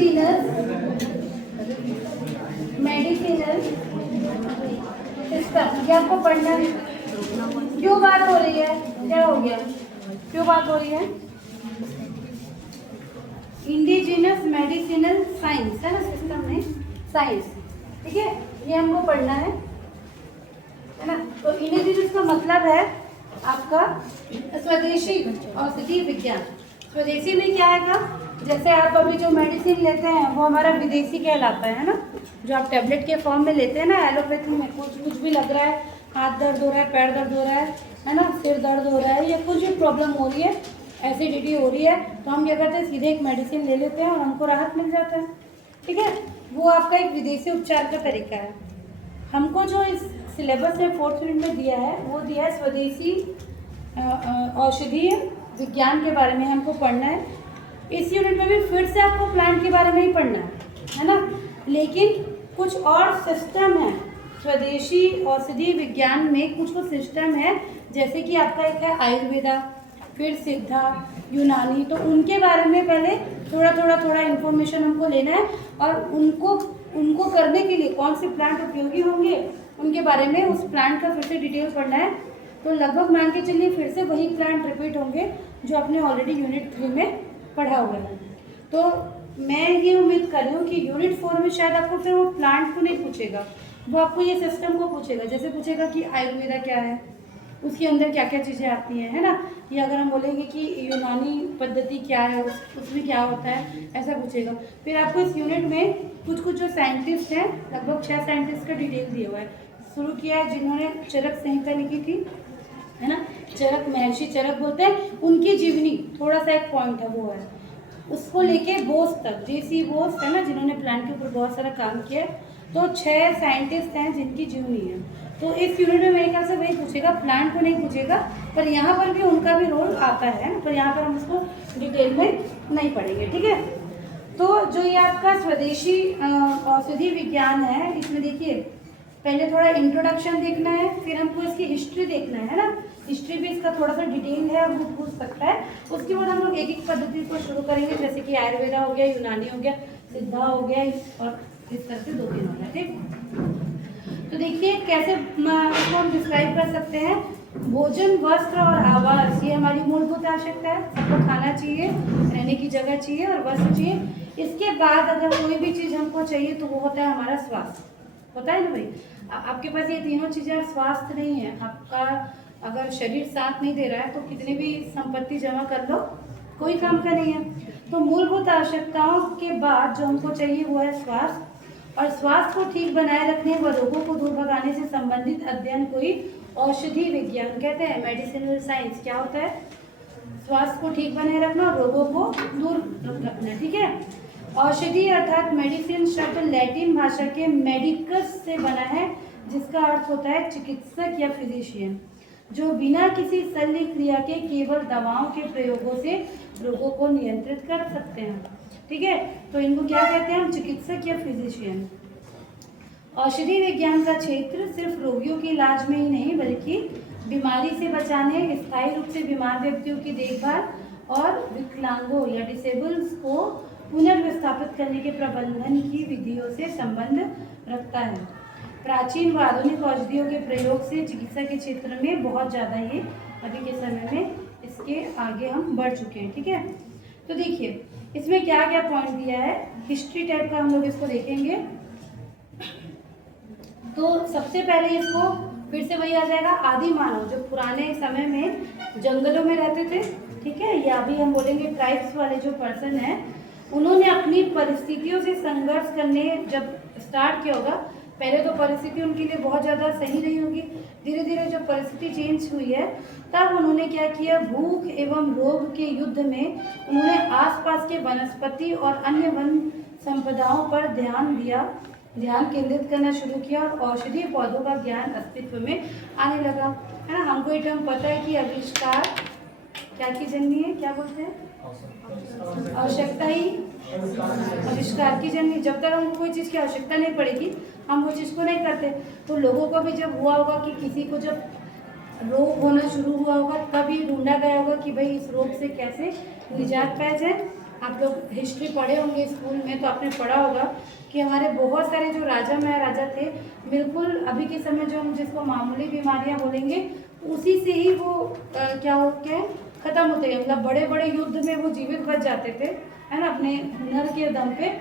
Indigenous medicinal system, ये आपको पढ़ना है। क्यों बात हो रही है, क्या हो गया, क्यों बात हो रही है? इंडिजिनस मेडिसिनल साइंस है ना, सिस्टम में साइंस, ठीक है, ये हमको पढ़ना है ना। तो इंडिजिनस का मतलब है आपका स्वदेशी औषधि विज्ञान। स्वदेशी में क्या आएगा, जैसे आप अभी जो मेडिसिन लेते हैं वो हमारा विदेशी कहलाता है ना, जो आप टैबलेट के फॉर्म में लेते हैं ना, एलोपैथी में कुछ भी लग रहा है, हाथ दर्द हो रहा है, पैर दर्द हो रहा है ना, सिर दर्द हो रहा है, या कुछ भी प्रॉब्लम हो रही है, एसिडिटी हो रही है, तो हम क्या करते हैं, सीधे एक मेडिसिन ले लेते हैं और हमको राहत मिल जाता है, ठीक है। वो आपका एक विदेशी उपचार का तरीका है। हमको जो इस सिलेबस में 4th यूनिट में दिया है, वो दिया है स्वदेशी औषधीय विज्ञान के बारे में हमको पढ़ना है। इस यूनिट में भी फिर से आपको प्लांट के बारे में ही पढ़ना है ना, लेकिन कुछ और सिस्टम है स्वदेशी औषधि विज्ञान में, कुछ तो सिस्टम है, जैसे कि आपका एक है आयुर्वेदा, फिर सिद्धा, यूनानी, तो उनके बारे में पहले थोड़ा इन्फॉर्मेशन हमको लेना है, और उनको करने के लिए कौन से प्लांट उपयोगी होंगे उनके बारे में उस प्लांट का फिर से डिटेल पढ़ना है। तो लगभग मान के चलिए फिर से वही प्लांट रिपीट होंगे जो आपने ऑलरेडी यूनिट 3 में पढ़ा हुआ है। तो मैं ये उम्मीद कर रही हूँ कि यूनिट 4 में शायद आपको फिर वो प्लांट को नहीं पूछेगा, वो आपको ये सिस्टम को पूछेगा। जैसे पूछेगा कि आयुर्वेदा क्या है, उसके अंदर क्या क्या चीज़ें आती हैं, है ना, या अगर हम बोलेंगे कि यूनानी पद्धति क्या है, उसमें क्या होता है, ऐसा पूछेगा। फिर आपको इस यूनिट में कुछ जो साइंटिस्ट हैं, लगभग 6 साइंटिस्ट का डिटेल दिया हुआ है। शुरू किया है जिन्होंने चरक संहिता लिखी थी, है ना, चरक, महर्षि चरक बोलते हैं, उनकी जीवनी थोड़ा सा एक पॉइंट है, वो है उसको लेके बोस तक, JC बोस है ना, जिन्होंने प्लांट के ऊपर बहुत सारा काम किया। तो 6 साइंटिस्ट हैं जिनकी जीवनी है। तो इस यूनिट में मेरे ख्याल से वही पूछेगा, प्लांट को नहीं पूछेगा, पर यहाँ पर भी उनका भी रोल आता है ना, पर यहाँ पर हम उसको डिटेल में नहीं पढ़ेंगे, ठीक है। तो जो ये आपका स्वदेशी औषधि विज्ञान है, इसमें देखिए पहले थोड़ा इंट्रोडक्शन देखना है, फिर हमको इसकी हिस्ट्री देखना है ना, हिस्ट्री भी इसका थोड़ा सा डिटेल है, वो पूछ सकता है। उसके बाद हम लोग एक एक पद्धति को शुरू करेंगे, जैसे कि आयुर्वेदा हो गया, यूनानी हो गया, सिद्धा हो गया, और इस तरह से 2-3 हो गया, ठीक। तो देखिए कैसे इसको हम डिस्क्राइब कर सकते हैं। भोजन, वस्त्र और आवास, ये हमारी मूलभूत आवश्यकता है। सबको खाना चाहिए, रहने की जगह चाहिए और वस्त्र चाहिए। इसके बाद अगर कोई भी चीज़ हमको चाहिए तो वो होता है हमारा स्वास्थ्य, होता है ना भाई। आपके पास ये तीनों चीज़ें, स्वास्थ्य नहीं है आपका, अगर शरीर साथ नहीं दे रहा है तो कितनी भी संपत्ति जमा कर लो, कोई काम का नहीं है। तो मूलभूत आवश्यकताओं के बाद जो हमको चाहिए वो है स्वास्थ्य, और स्वास्थ्य को ठीक बनाए रखने व रोगों को दूर भगाने से संबंधित अध्ययन को ही औषधि विज्ञान कहते हैं। मेडिसिनल साइंस क्या होता है, स्वास्थ्य को ठीक बनाए रखना और रोगों को दूर रखना, ठीक है। औषधि अर्थात मेडिसिन शब्द लैटिन भाषा के मेडिकस से बना है, जिसका अर्थ होता है चिकित्सक या फिजिशियन, जो बिना किसी शल्य क्रिया के केवल दवाओं के प्रयोगों से रोगों को नियंत्रित कर सकते हैं, ठीक है। तो इनको क्या कहते हैं हम, चिकित्सक या फिजिशियन। औषधि विज्ञान का क्षेत्र सिर्फ रोगियों के इलाज में ही नहीं, बल्कि बीमारी से बचाने, स्थायी रूप से बीमार व्यक्तियों की देखभाल और विकलांगों या डिसेबल्स को पुनर्विस्थापित करने के प्रबंधन की विधियों से संबंध रखता है। प्राचीन व आधुनिक औषधियों के प्रयोग से चिकित्सा के क्षेत्र में बहुत ज़्यादा ये अभी के समय में इसके आगे हम बढ़ चुके हैं, ठीक है। तो देखिए इसमें क्या क्या पॉइंट दिया है, हिस्ट्री टाइप का हम लोग इसको देखेंगे। तो सबसे पहले इसको फिर से वही आ जाएगा, आदि मानव जो पुराने समय में जंगलों में रहते थे, ठीक है, या अभी हम बोलेंगे ट्राइब्स वाले जो पर्सन हैं, उन्होंने अपनी परिस्थितियों से संघर्ष करने जब स्टार्ट किया होगा, पहले तो परिस्थिति उनके लिए बहुत ज़्यादा सही नहीं होगी, धीरे धीरे जब परिस्थिति चेंज हुई है तब उन्होंने क्या किया, भूख एवं रोग के युद्ध में उन्होंने आसपास के वनस्पति और अन्य वन संपदाओं पर ध्यान केंद्रित करना शुरू किया, और औषधीय पौधों का ज्ञान अस्तित्व में आने लगा, है ना। हमको ये टर्म पता है कि आविष्कार क्या की जननी है, क्या बोलते हैं, आवश्यकता ही आविष्कार की जननी। जब तक हमको कोई चीज़ की आवश्यकता नहीं पड़ेगी हम वो चीज़ को नहीं करते। तो लोगों को भी जब हुआ होगा कि किसी को जब रोग होना शुरू हुआ होगा तब ये ढूंढा गया होगा कि भाई इस रोग से कैसे निजात पाया जाए, आप लोग हिस्ट्री पढ़े होंगे स्कूल में, तो आपने पढ़ा होगा कि हमारे बहुत सारे जो राजा महाराजा थे, बिल्कुल अभी के समय जो हम जिसको मामूली बीमारियां बोलेंगे, उसी से ही वो क्या होते हैं, खत्म होते हैं। मतलब बड़े बड़े युद्ध में वो जीवित बच जाते थे, है ना, अपने हुनर के दम पे,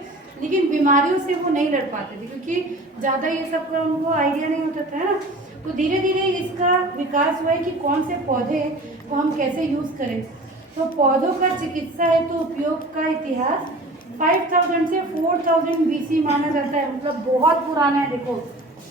लेकिन बीमारियों से वो नहीं लड़ पाते थे क्योंकि ज़्यादा ये सब का उनको आइडिया नहीं होता था, है ना। तो धीरे धीरे इसका विकास हुआ है कि कौन से पौधे को हम कैसे यूज़ करें। तो पौधों का चिकित्सा है तो उपयोग का इतिहास 5000 से 4000 BC माना जाता है। मतलब बहुत पुराना है, देखो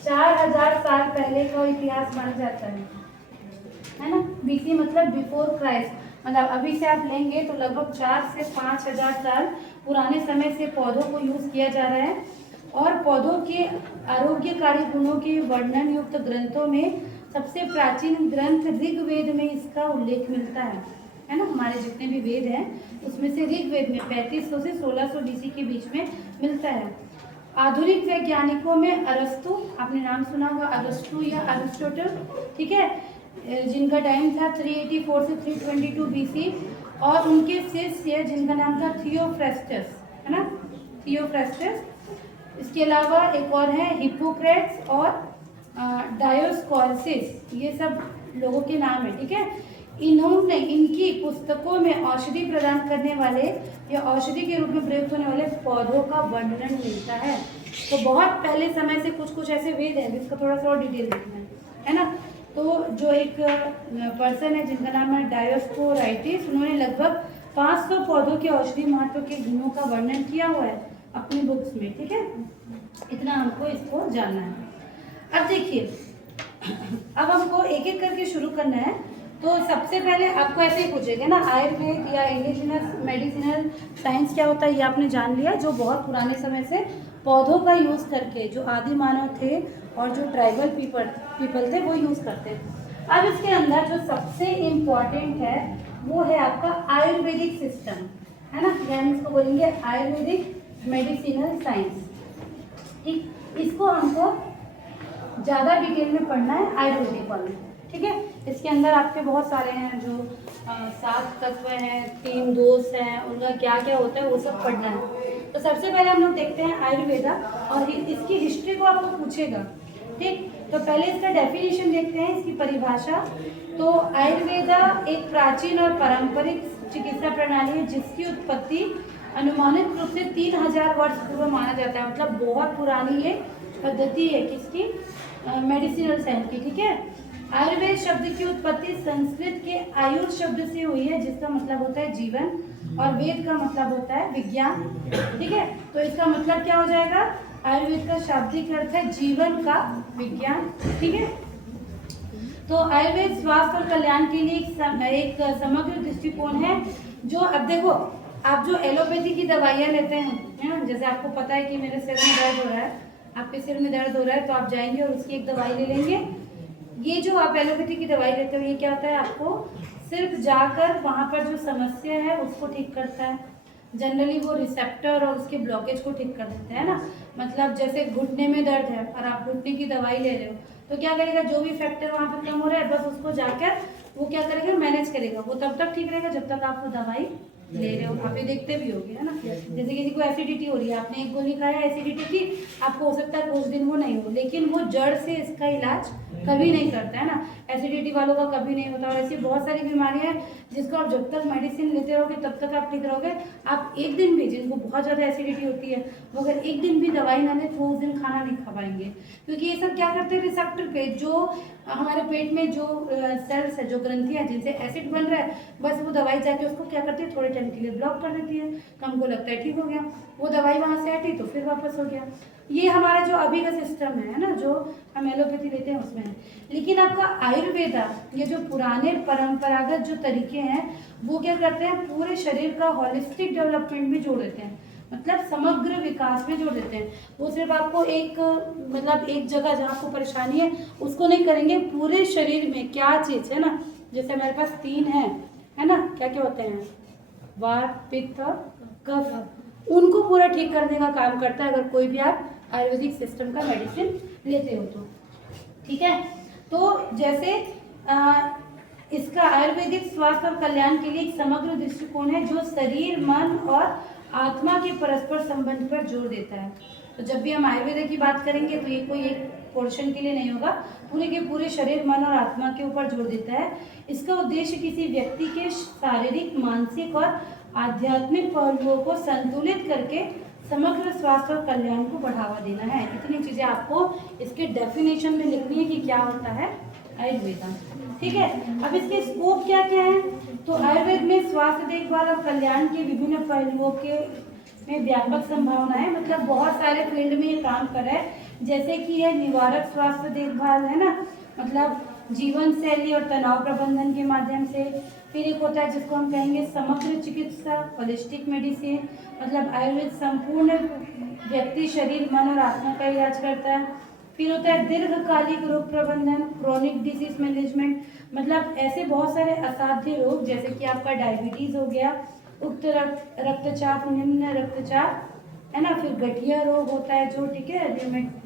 4000 साल पहले का इतिहास माना जाता है ना। BC मतलब बिफोर क्राइस्ट, मतलब अभी से आप लेंगे तो लगभग 4 से 5000 साल पुराने समय से पौधों को यूज़ किया जा रहा है। और पौधों के आरोग्यकारी गुणों के वर्णन युक्त ग्रंथों में सबसे प्राचीन ग्रंथ ऋग्वेद में इसका उल्लेख मिलता है ना। हमारे जितने भी वेद हैं उसमें से ऋग्वेद में 3500 से 1600 BC के बीच में मिलता है। आधुनिक वैज्ञानिकों में अरस्तु, आपने नाम सुना होगा, अरस्तु या अरिस्टोटल, ठीक है, जिनका टाइम था 384 से 322 BC, और उनके शिष्य जिनका नाम था थियोफ्रेस्टस, है ना, थियोफ्रेस्टस। इसके अलावा एक और है हिप्पोक्रेट्स और डायोस्कोरसिस, ये सब लोगों के नाम है, ठीक है। इन्होंने इनकी पुस्तकों में औषधि प्रदान करने वाले या औषधि के रूप में प्रयुक्त होने वाले पौधों का वर्णन मिलता है। तो बहुत पहले समय से कुछ कुछ ऐसे वेद हैं जिसका थोड़ा सा और डिटेल देखना है ना। तो जो एक पर्सन है जिनका नाम है डायोस्कोराइटिस, उन्होंने लगभग 500 पौधों के औषधि महत्व के गुणों का वर्णन किया हुआ है अपनी बुक्स में, ठीक है। इतना हमको इसको जानना है। अब देखिए, अब हमको एक एक करके शुरू करना है। तो सबसे पहले आपको ऐसे ही पूछेंगे ना, आयुर्वेद या इंडिजिनस मेडिसिनल साइंस क्या होता है, ये आपने जान लिया। जो बहुत पुराने समय से पौधों का यूज़ करके जो आदि मानव थे और जो ट्राइबल पीपल थे वो यूज़ करते हैं। अब इसके अंदर जो सबसे इम्पॉर्टेंट है वो है आपका आयुर्वेदिक सिस्टम, है ना, या हम इसको बोलेंगे आयुर्वेदिक मेडिसिनल साइंस, ठीक। इसको हमको ज़्यादा डिटेल में पढ़ना है आयुर्वेदिक वाले, ठीक है। इसके अंदर आपके बहुत सारे हैं जो 7 तत्व हैं, 3 दोष हैं, उनका क्या क्या होता है वो सब पढ़ना है। तो सबसे पहले हम लोग देखते हैं आयुर्वेदा, और इसकी हिस्ट्री को आपको पूछेगा, ठीक। तो पहले इसका डेफिनेशन देखते हैं, इसकी परिभाषा। तो आयुर्वेदा एक प्राचीन और पारंपरिक चिकित्सा प्रणाली है जिसकी उत्पत्ति अनुमानित रूप से 3000 वर्ष पूर्व माना जाता है। मतलब बहुत पुरानी ये पद्धति है किसकी, मेडिसिनल साइंस की, ठीक है। आयुर्वेद शब्द की उत्पत्ति संस्कृत के आयुर शब्द से हुई है जिसका मतलब होता है जीवन, और वेद का मतलब होता है विज्ञान, ठीक है। तो इसका मतलब क्या हो जाएगा, आयुर्वेद का शाब्दिक अर्थ है जीवन का विज्ञान, ठीक है। तो आयुर्वेद स्वास्थ्य और कल्याण के लिए एक समग्र दृष्टिकोण है। जो अब देखो, आप जो एलोपैथी की दवाइयाँ लेते हैं, है ना, जैसे आपको पता है कि मेरे सिर में दर्द हो रहा है, आपके सिर में दर्द हो रहा है, तो आप जाएंगे और उसकी एक दवाई ले लेंगे। ये जो आप एलोपैथी की दवाई लेते हो, ये क्या होता है, आपको सिर्फ जाकर वहाँ पर जो समस्या है उसको ठीक करता है। जनरली वो रिसेप्टर और उसके ब्लॉकेज को ठीक कर देता है ना। मतलब जैसे घुटने में दर्द है और आप घुटने की दवाई ले रहे हो, तो क्या करेगा, जो भी फैक्टर वहाँ पर कम हो रहा है बस उसको जाकर वो क्या करेगा, मैनेज करेगा। वो तब तक ठीक रहेगा जब तक आप वो दवाई ले रहे हो। आप ये देखते भी होगे, है ना, जैसे किसी को एसिडिटी हो रही है, आपने एक गोली खाया एसिडिटी की, आपको हो सकता है कुछ दिन वो नहीं हो, लेकिन वो जड़ से इसका इलाज कभी नहीं करता, है ना। एसिडिटी वालों का कभी नहीं होता। और ऐसी बहुत सारी बीमारियां हैं जिसको आप जब तक मेडिसिन लेते रहोगे तब तक आप ठीक रहोगे। आप एक दिन भी, जिनको बहुत ज़्यादा एसिडिटी होती है, वो अगर एक दिन भी दवाई ना लें तो उस दिन खाना नहीं खा पाएंगे, क्योंकि ये सब क्या करते हैं, रिसेप्टर पे जो हमारे पेट में जो सेल्स है, जो ग्रंथियाँ जिनसे एसिड बन रहा है, बस वो दवाई जाके उसको क्या करती है, थोड़े टाइम के लिए ब्लॉक कर देती है। तो हमको लगता है ठीक हो गया, वो दवाई वहाँ से हटी तो फिर वापस हो गया। ये हमारा जो अभी का सिस्टम है ना, जो हम एलोपैथी लेते हैं उसमें है। लेकिन आपका आयुर्वेदा, ये जो पुराने परंपरागत जो तरीके हैं, वो क्या करते हैं, पूरे शरीर का हॉलिस्टिक डेवलपमेंट में जोड़ देते हैं, मतलब समग्र विकास में जोड़ देते हैं। वो सिर्फ आपको एक मतलब एक जगह जहाँ आपको परेशानी है उसको नहीं करेंगे, पूरे शरीर में क्या चीज़ है ना, जैसे हमारे पास 3 है ना, क्या क्या होते हैं, वात, पित्त, कफ, उनको पूरा ठीक करने का काम करता है अगर कोई भी आप आयुर्वेदिक सिस्टम का मेडिसिन लेते हो तो, ठीक है। तो जैसे इसका आयुर्वेदिक स्वास्थ्य और कल्याण के लिए एक समग्र दृष्टिकोण है जो शरीर, मन और आत्मा के परस्पर संबंध पर जोर देता है। तो जब भी हम आयुर्वेद की बात करेंगे तो ये कोई एक पोर्शन के लिए नहीं होगा, पूरे के पूरे शरीर, मन और आत्मा के ऊपर जोर देता है। इसका उद्देश्य किसी व्यक्ति के शारीरिक, मानसिक और आध्यात्मिक पहलुओं को संतुलित करके समग्र स्वास्थ्य और कल्याण को बढ़ावा देना है। इतनी चीजें आपको इसके डेफिनेशन में लिखनी है कि क्या होता है आयुर्वेदा। ठीक है, अब इसके स्कोप क्या क्या है? तो आयुर्वेद में स्वास्थ्य देखभाल और कल्याण के विभिन्न पहलुओं के में व्यापक संभावना है, मतलब बहुत सारे फील्ड में ये काम कर रहा है। जैसे कि यह निवारक स्वास्थ्य देखभाल है ना, मतलब जीवन शैली और तनाव प्रबंधन के माध्यम से। फिर एक होता है जिसको हम कहेंगे समग्र चिकित्सा, होलिस्टिक मेडिसिन, मतलब आयुर्वेद संपूर्ण व्यक्ति, शरीर, मन और आत्मा का इलाज करता है। फिर होता है दीर्घकालिक रोग प्रबंधन, क्रोनिक डिजीज मैनेजमेंट, मतलब ऐसे बहुत सारे असाध्य रोग जैसे कि आपका डायबिटीज हो गया, उच्च रक्तचाप, निम्न रक्तचाप, है ना, फिर गठिया रोग होता है जो, ठीक है,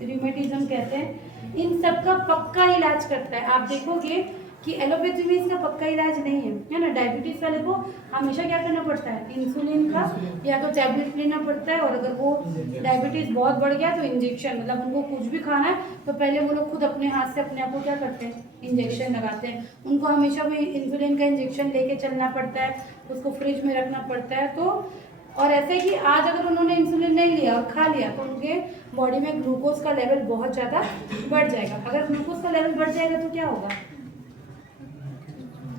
रिमेटिज्म कहते हैं, इन सब का पक्का इलाज करता है। आप देखोगे कि एलोपैथी में इसका पक्का इलाज नहीं है ना। डायबिटीज वाले को हमेशा क्या करना पड़ता है, इंसुलिन का या तो टैबलेट लेना पड़ता है, और अगर वो डायबिटीज बहुत बढ़ गया तो इंजेक्शन, मतलब उनको कुछ भी खाना है तो पहले वो लोग खुद अपने हाथ से अपने आप को क्या करते हैं, इंजेक्शन लगाते हैं। उनको हमेशा भी इंसुलिन का इंजेक्शन लेके चलना पड़ता है, उसको फ्रिज में रखना पड़ता है। तो और ऐसे कि आज अगर उन्होंने इंसुलिन नहीं लिया और खा लिया तो उनके बॉडी में ग्लूकोज का लेवल बहुत ज़्यादा बढ़ जाएगा। अगर ग्लूकोज का लेवल बढ़ जाएगा तो क्या होगा,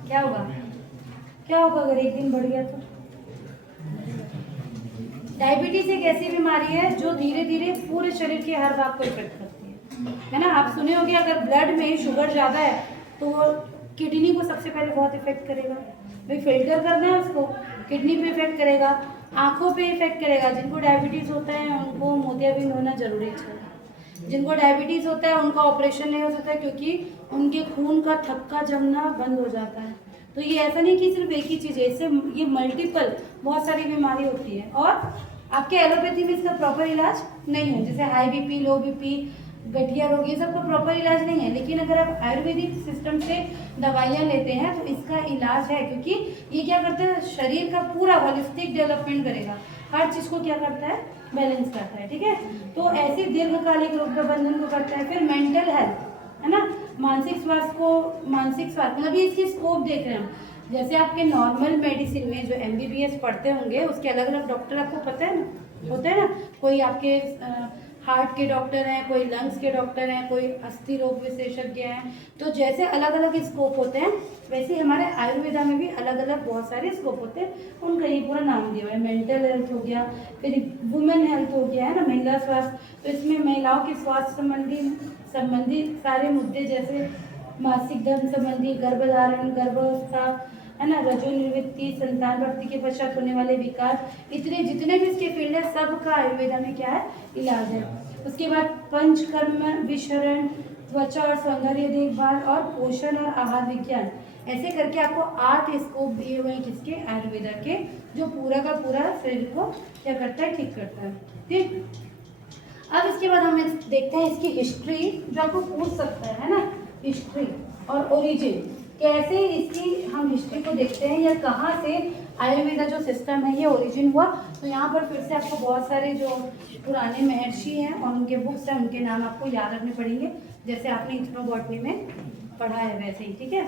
क्या होगा, क्या होगा अगर एक दिन बढ़ गया तो? डायबिटीज एक ऐसी बीमारी है जो धीरे धीरे पूरे शरीर के हर भाग को इफेक्ट करती है ना। आप सुने होंगे अगर ब्लड में शुगर ज़्यादा है तो वो किडनी को सबसे पहले बहुत इफेक्ट करेगा। भाई फिल्टर करना है उसको, किडनी पे इफेक्ट करेगा, आंखों पे इफेक्ट करेगा। जिनको डायबिटीज़ होता है उनको मोतियाबिंद होना जरूरी है। जिनको डायबिटीज़ होता है उनका ऑपरेशन नहीं हो सकता क्योंकि उनके खून का थक्का जमना बंद हो जाता है। तो ये ऐसा नहीं कि सिर्फ एक ही चीज़ है, इससे ये मल्टीपल बहुत सारी बीमारी होती है। और आपके एलोपैथी में इसका प्रॉपर इलाज नहीं है, जैसे हाई बीपी, लो बीपी, गठिया रोग, ये सबका प्रॉपर इलाज नहीं है। लेकिन अगर आप आयुर्वेदिक सिस्टम से दवाइयाँ लेते हैं तो इसका इलाज है, क्योंकि ये क्या करता है, शरीर का पूरा होलिस्टिक डेवलपमेंट करेगा, हर चीज़ को क्या करता है, बैलेंस करता है। ठीक है, तो ऐसे दीर्घकालिक रोग प्रबंधन को करता है। फिर मेंटल हेल्थ, है ना, मानसिक स्वास्थ्य को, मानसिक स्वास्थ्य मतलब ये इसकी स्कोप देख रहे हैं हम। जैसे आपके नॉर्मल मेडिसिन में जो MBBS पढ़ते होंगे उसके अलग अलग डॉक्टर आपको पता है ना, होता है ना, कोई आपके हार्ट के डॉक्टर हैं, कोई लंग्स के डॉक्टर हैं, कोई अस्थि रोग विशेषज्ञ हैं। तो जैसे अलग अलग स्कोप होते हैं वैसे हमारे आयुर्वेदा में भी अलग अलग बहुत सारे स्कोप होते हैं, उनका ये पूरा नाम दिया हुआ है। मेंटल हेल्थ हो गया, फिर वुमेन हेल्थ हो गया, है ना, महिला स्वास्थ्य, तो इसमें महिलाओं के स्वास्थ्य संबंधी सारे मुद्दे जैसे मासिक धर्म संबंधी, गर्भधारण, गर्भावस्था, है ना, रजोनिवृत्ति, संतान प्राप्ति के पश्चात होने वाले विकार, इतने जितने भी इसके फील्ड है सबका आयुर्वेदा में क्या है, इलाज है। उसके बाद पंचकर्म, विशरण, त्वचा और सौंदर्य देखभाल, और पोषण और आहार विज्ञान, ऐसे करके आपको 8 स्कोप दिए हुए हैं किसके, आयुर्वेदा के, जो पूरा का पूरा शरीर को क्या करता है, ठीक करता है। ठीक, अब इसके बाद हम देखते हैं इसकी हिस्ट्री, जो आपको पूछ सकता है ना, हिस्ट्री और ओरिजिन, कैसे इसकी हम हिस्ट्री को देखते हैं, या कहाँ से आयुर्वेदा जो सिस्टम है ये ओरिजिन हुआ। तो यहाँ पर फिर से आपको बहुत सारे जो पुराने महर्षि हैं और उनके बुक्स हैं उनके नाम आपको याद रखने पड़ेंगे, जैसे आपने इथनोबॉटनी में पढ़ा है वैसे ही। ठीक है,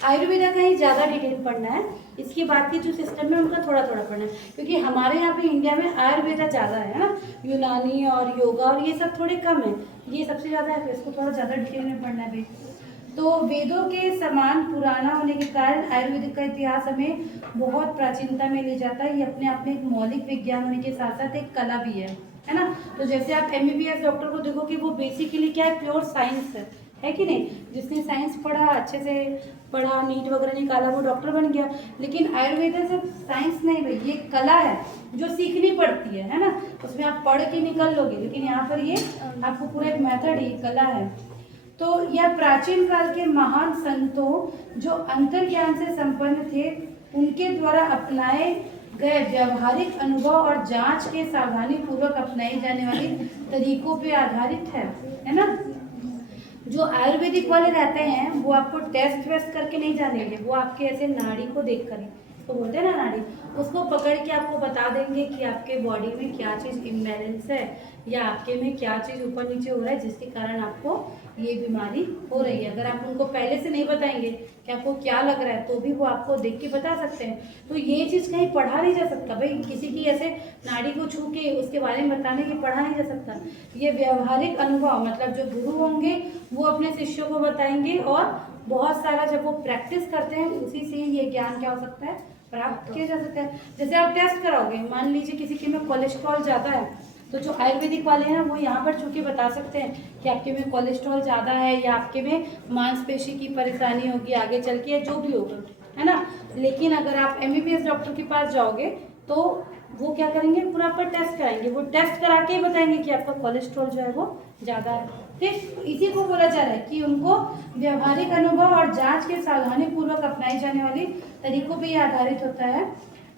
आयुर्वेदा का ही ज़्यादा डिटेल पढ़ना है, इसके बाद की जो सिस्टम है उनका थोड़ा थोड़ा पढ़ना है, क्योंकि हमारे यहाँ पे इंडिया में आयुर्वेदा ज़्यादा है ना, यूनानी और योगा और ये सब थोड़े कम है, ये सबसे ज़्यादा है, तो इसको थोड़ा ज़्यादा डिटेल में पढ़ना है भाई। तो वेदों के समान पुराना होने के कारण आयुर्वेदिक का इतिहास हमें बहुत प्राचीनता में ले जाता है। ये अपने आप में एक मौलिक विज्ञान होने के साथ साथ एक कला भी है ना। तो जैसे आप MBBS डॉक्टर को देखो कि वो बेसिकली क्या है, प्योर साइंस है कि नहीं, जिसने साइंस पढ़ा, अच्छे से पढ़ा, नीट वगैरह निकाला, वो डॉक्टर बन गया। लेकिन आयुर्वेदा सिर्फ साइंस नहीं भाई, ये कला है जो सीखनी पड़ती है ना, उसमें आप पढ़ के निकल लोगे, लेकिन यहाँ पर ये आपको पूरा एक मेथड ही कला है। तो यह प्राचीन काल के महान संतों जो अंतर्ज्ञान से संपन्न थे उनके द्वारा अपनाए गए व्यवहारिक अनुभव और जांच के सावधानी पूर्वक अपनाई जाने वाली तरीकों पे आधारित है ना। जो आयुर्वेदिक वाले रहते हैं वो आपको टेस्ट वेस्ट करके नहीं जानेंगे, वो आपके ऐसे नाड़ी को देख कर, तो बोलते हैं ना नाड़ी, उसको पकड़ के आपको बता देंगे कि आपके बॉडी में क्या चीज़ इम्बैलेंस है या आपके में क्या चीज़ ऊपर नीचे हो रहा है जिसके कारण आपको ये बीमारी हो रही है। अगर आप उनको पहले से नहीं बताएंगे कि आपको क्या लग रहा है तो भी वो आपको देख के बता सकते हैं। तो ये चीज़ कहीं पढ़ा नहीं जा सकता भाई, किसी की ऐसे नाड़ी को छू के उसके बारे में बताने की पढ़ा नहीं जा सकता। ये व्यवहारिक अनुभव, मतलब जो गुरु होंगे वो अपने शिष्यों को बताएंगे और बहुत सारा जब वो प्रैक्टिस करते हैं उसी से ये ज्ञान क्या हो सकता है, प्राप्त किया जा सकता है। जैसे आप टेस्ट कराओगे, मान लीजिए किसी के में कोलेस्ट्रॉल ज़्यादा है, तो जो आयुर्वेदिक वाले हैं वो यहाँ पर छू के बता सकते हैं कि आपके में कोलेस्ट्रॉल ज़्यादा है या आपके में मांसपेशी की परेशानी होगी आगे चल के या जो भी होगा, है ना। लेकिन अगर आप MBBS डॉक्टर के पास जाओगे तो वो क्या करेंगे, पूरा आपका टेस्ट कराएंगे, वो टेस्ट करा के ही बताएंगे कि आपका कोलेस्ट्रॉल जो है वो ज़्यादा है। ठीक, तो इसी को बोला जा रहा है कि उनको व्यवहारिक अनुभव और जांच के सावधानी पूर्वक अपनाई जाने वाली तरीकों पर आधारित होता है।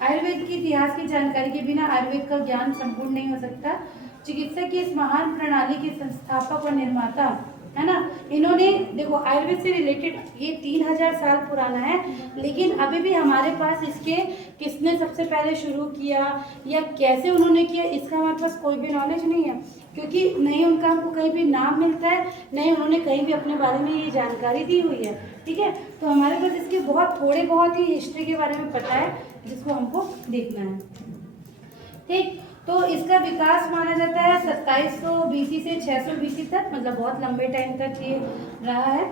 आयुर्वेद के इतिहास की जानकारी के बिना आयुर्वेद का ज्ञान संपूर्ण नहीं हो सकता। चिकित्सा की इस महान प्रणाली के संस्थापक और निर्माता, है ना, इन्होंने देखो आयुर्वेद से रिलेटेड ये 3000 साल पुराना है, लेकिन अभी भी हमारे पास इसके किसने सबसे पहले शुरू किया या कैसे उन्होंने किया इसका हमारे पास कोई भी नॉलेज नहीं है, क्योंकि नहीं उनका हमको कहीं भी नाम मिलता है, नहीं उन्होंने कहीं भी अपने बारे में ये जानकारी दी हुई है। ठीक है, तो हमारे पास इसके बहुत ही हिस्ट्री के बारे में पता है जिसको हमको देखना है। ठीक, तो इसका विकास माना जाता है 2700 BC से 600 BC तक, मतलब बहुत लंबे टाइम तक ये रहा है।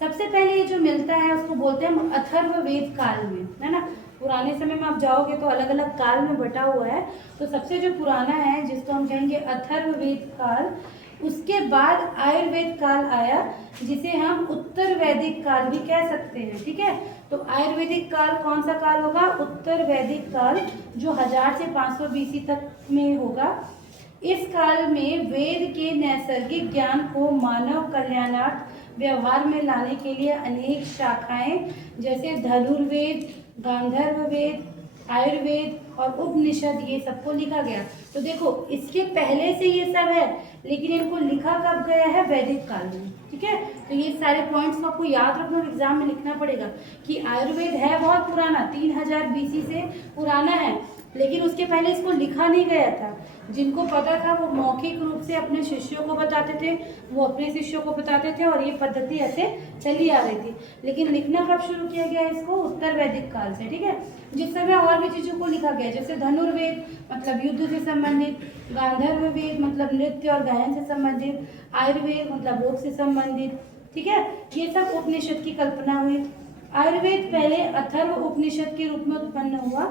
सबसे पहले ये जो मिलता है उसको बोलते हैं हम अथर्ववेद काल में, है ना। पुराने समय में आप जाओगे तो अलग अलग काल में बटा हुआ है, तो सबसे जो पुराना है जिसको हम कहेंगे अथर्ववेद काल, उसके बाद आयुर्वेद काल आया जिसे हम उत्तर वैदिक काल भी कह सकते हैं। ठीक है, तो आयुर्वेदिक काल कौन सा काल होगा, उत्तर वैदिक काल, जो 1000 से 500 BC तक में होगा। इस काल में वेद के नैसर्गिक ज्ञान को मानव कल्याणार्थ व्यवहार में लाने के लिए अनेक शाखाएं जैसे धनुर्वेद, गांधर्व वेद, आयुर्वेद और उपनिषद ये सबको लिखा गया। तो देखो इसके पहले से ये सब है, लेकिन इनको लिखा कब गया है, वैदिक काल में। ठीक है, तो ये सारे पॉइंट्स को आपको याद रखना, एग्जाम में लिखना पड़ेगा कि आयुर्वेद है बहुत पुराना, 3000 BC से पुराना है, लेकिन उसके पहले इसको लिखा नहीं गया था। जिनको पता था वो मौखिक रूप से अपने शिष्यों को बताते थे, वो अपने शिष्यों को बताते थे और ये पद्धति ऐसे चली आ रही थी। लेकिन लिखना कब शुरू किया गया इसको, उत्तर वैदिक काल से। ठीक है, जिस समय और भी चीज़ों को लिखा गया, जैसे धनुर्वेद मतलब युद्ध से संबंधित, गांधर्व वेद मतलब नृत्य और गायन से संबंधित, आयुर्वेद मतलब रोग से संबंधित। ठीक है, ये सब उपनिषद की कल्पना हुई। आयुर्वेद पहले अथर्व उपनिषद के रूप में उत्पन्न हुआ।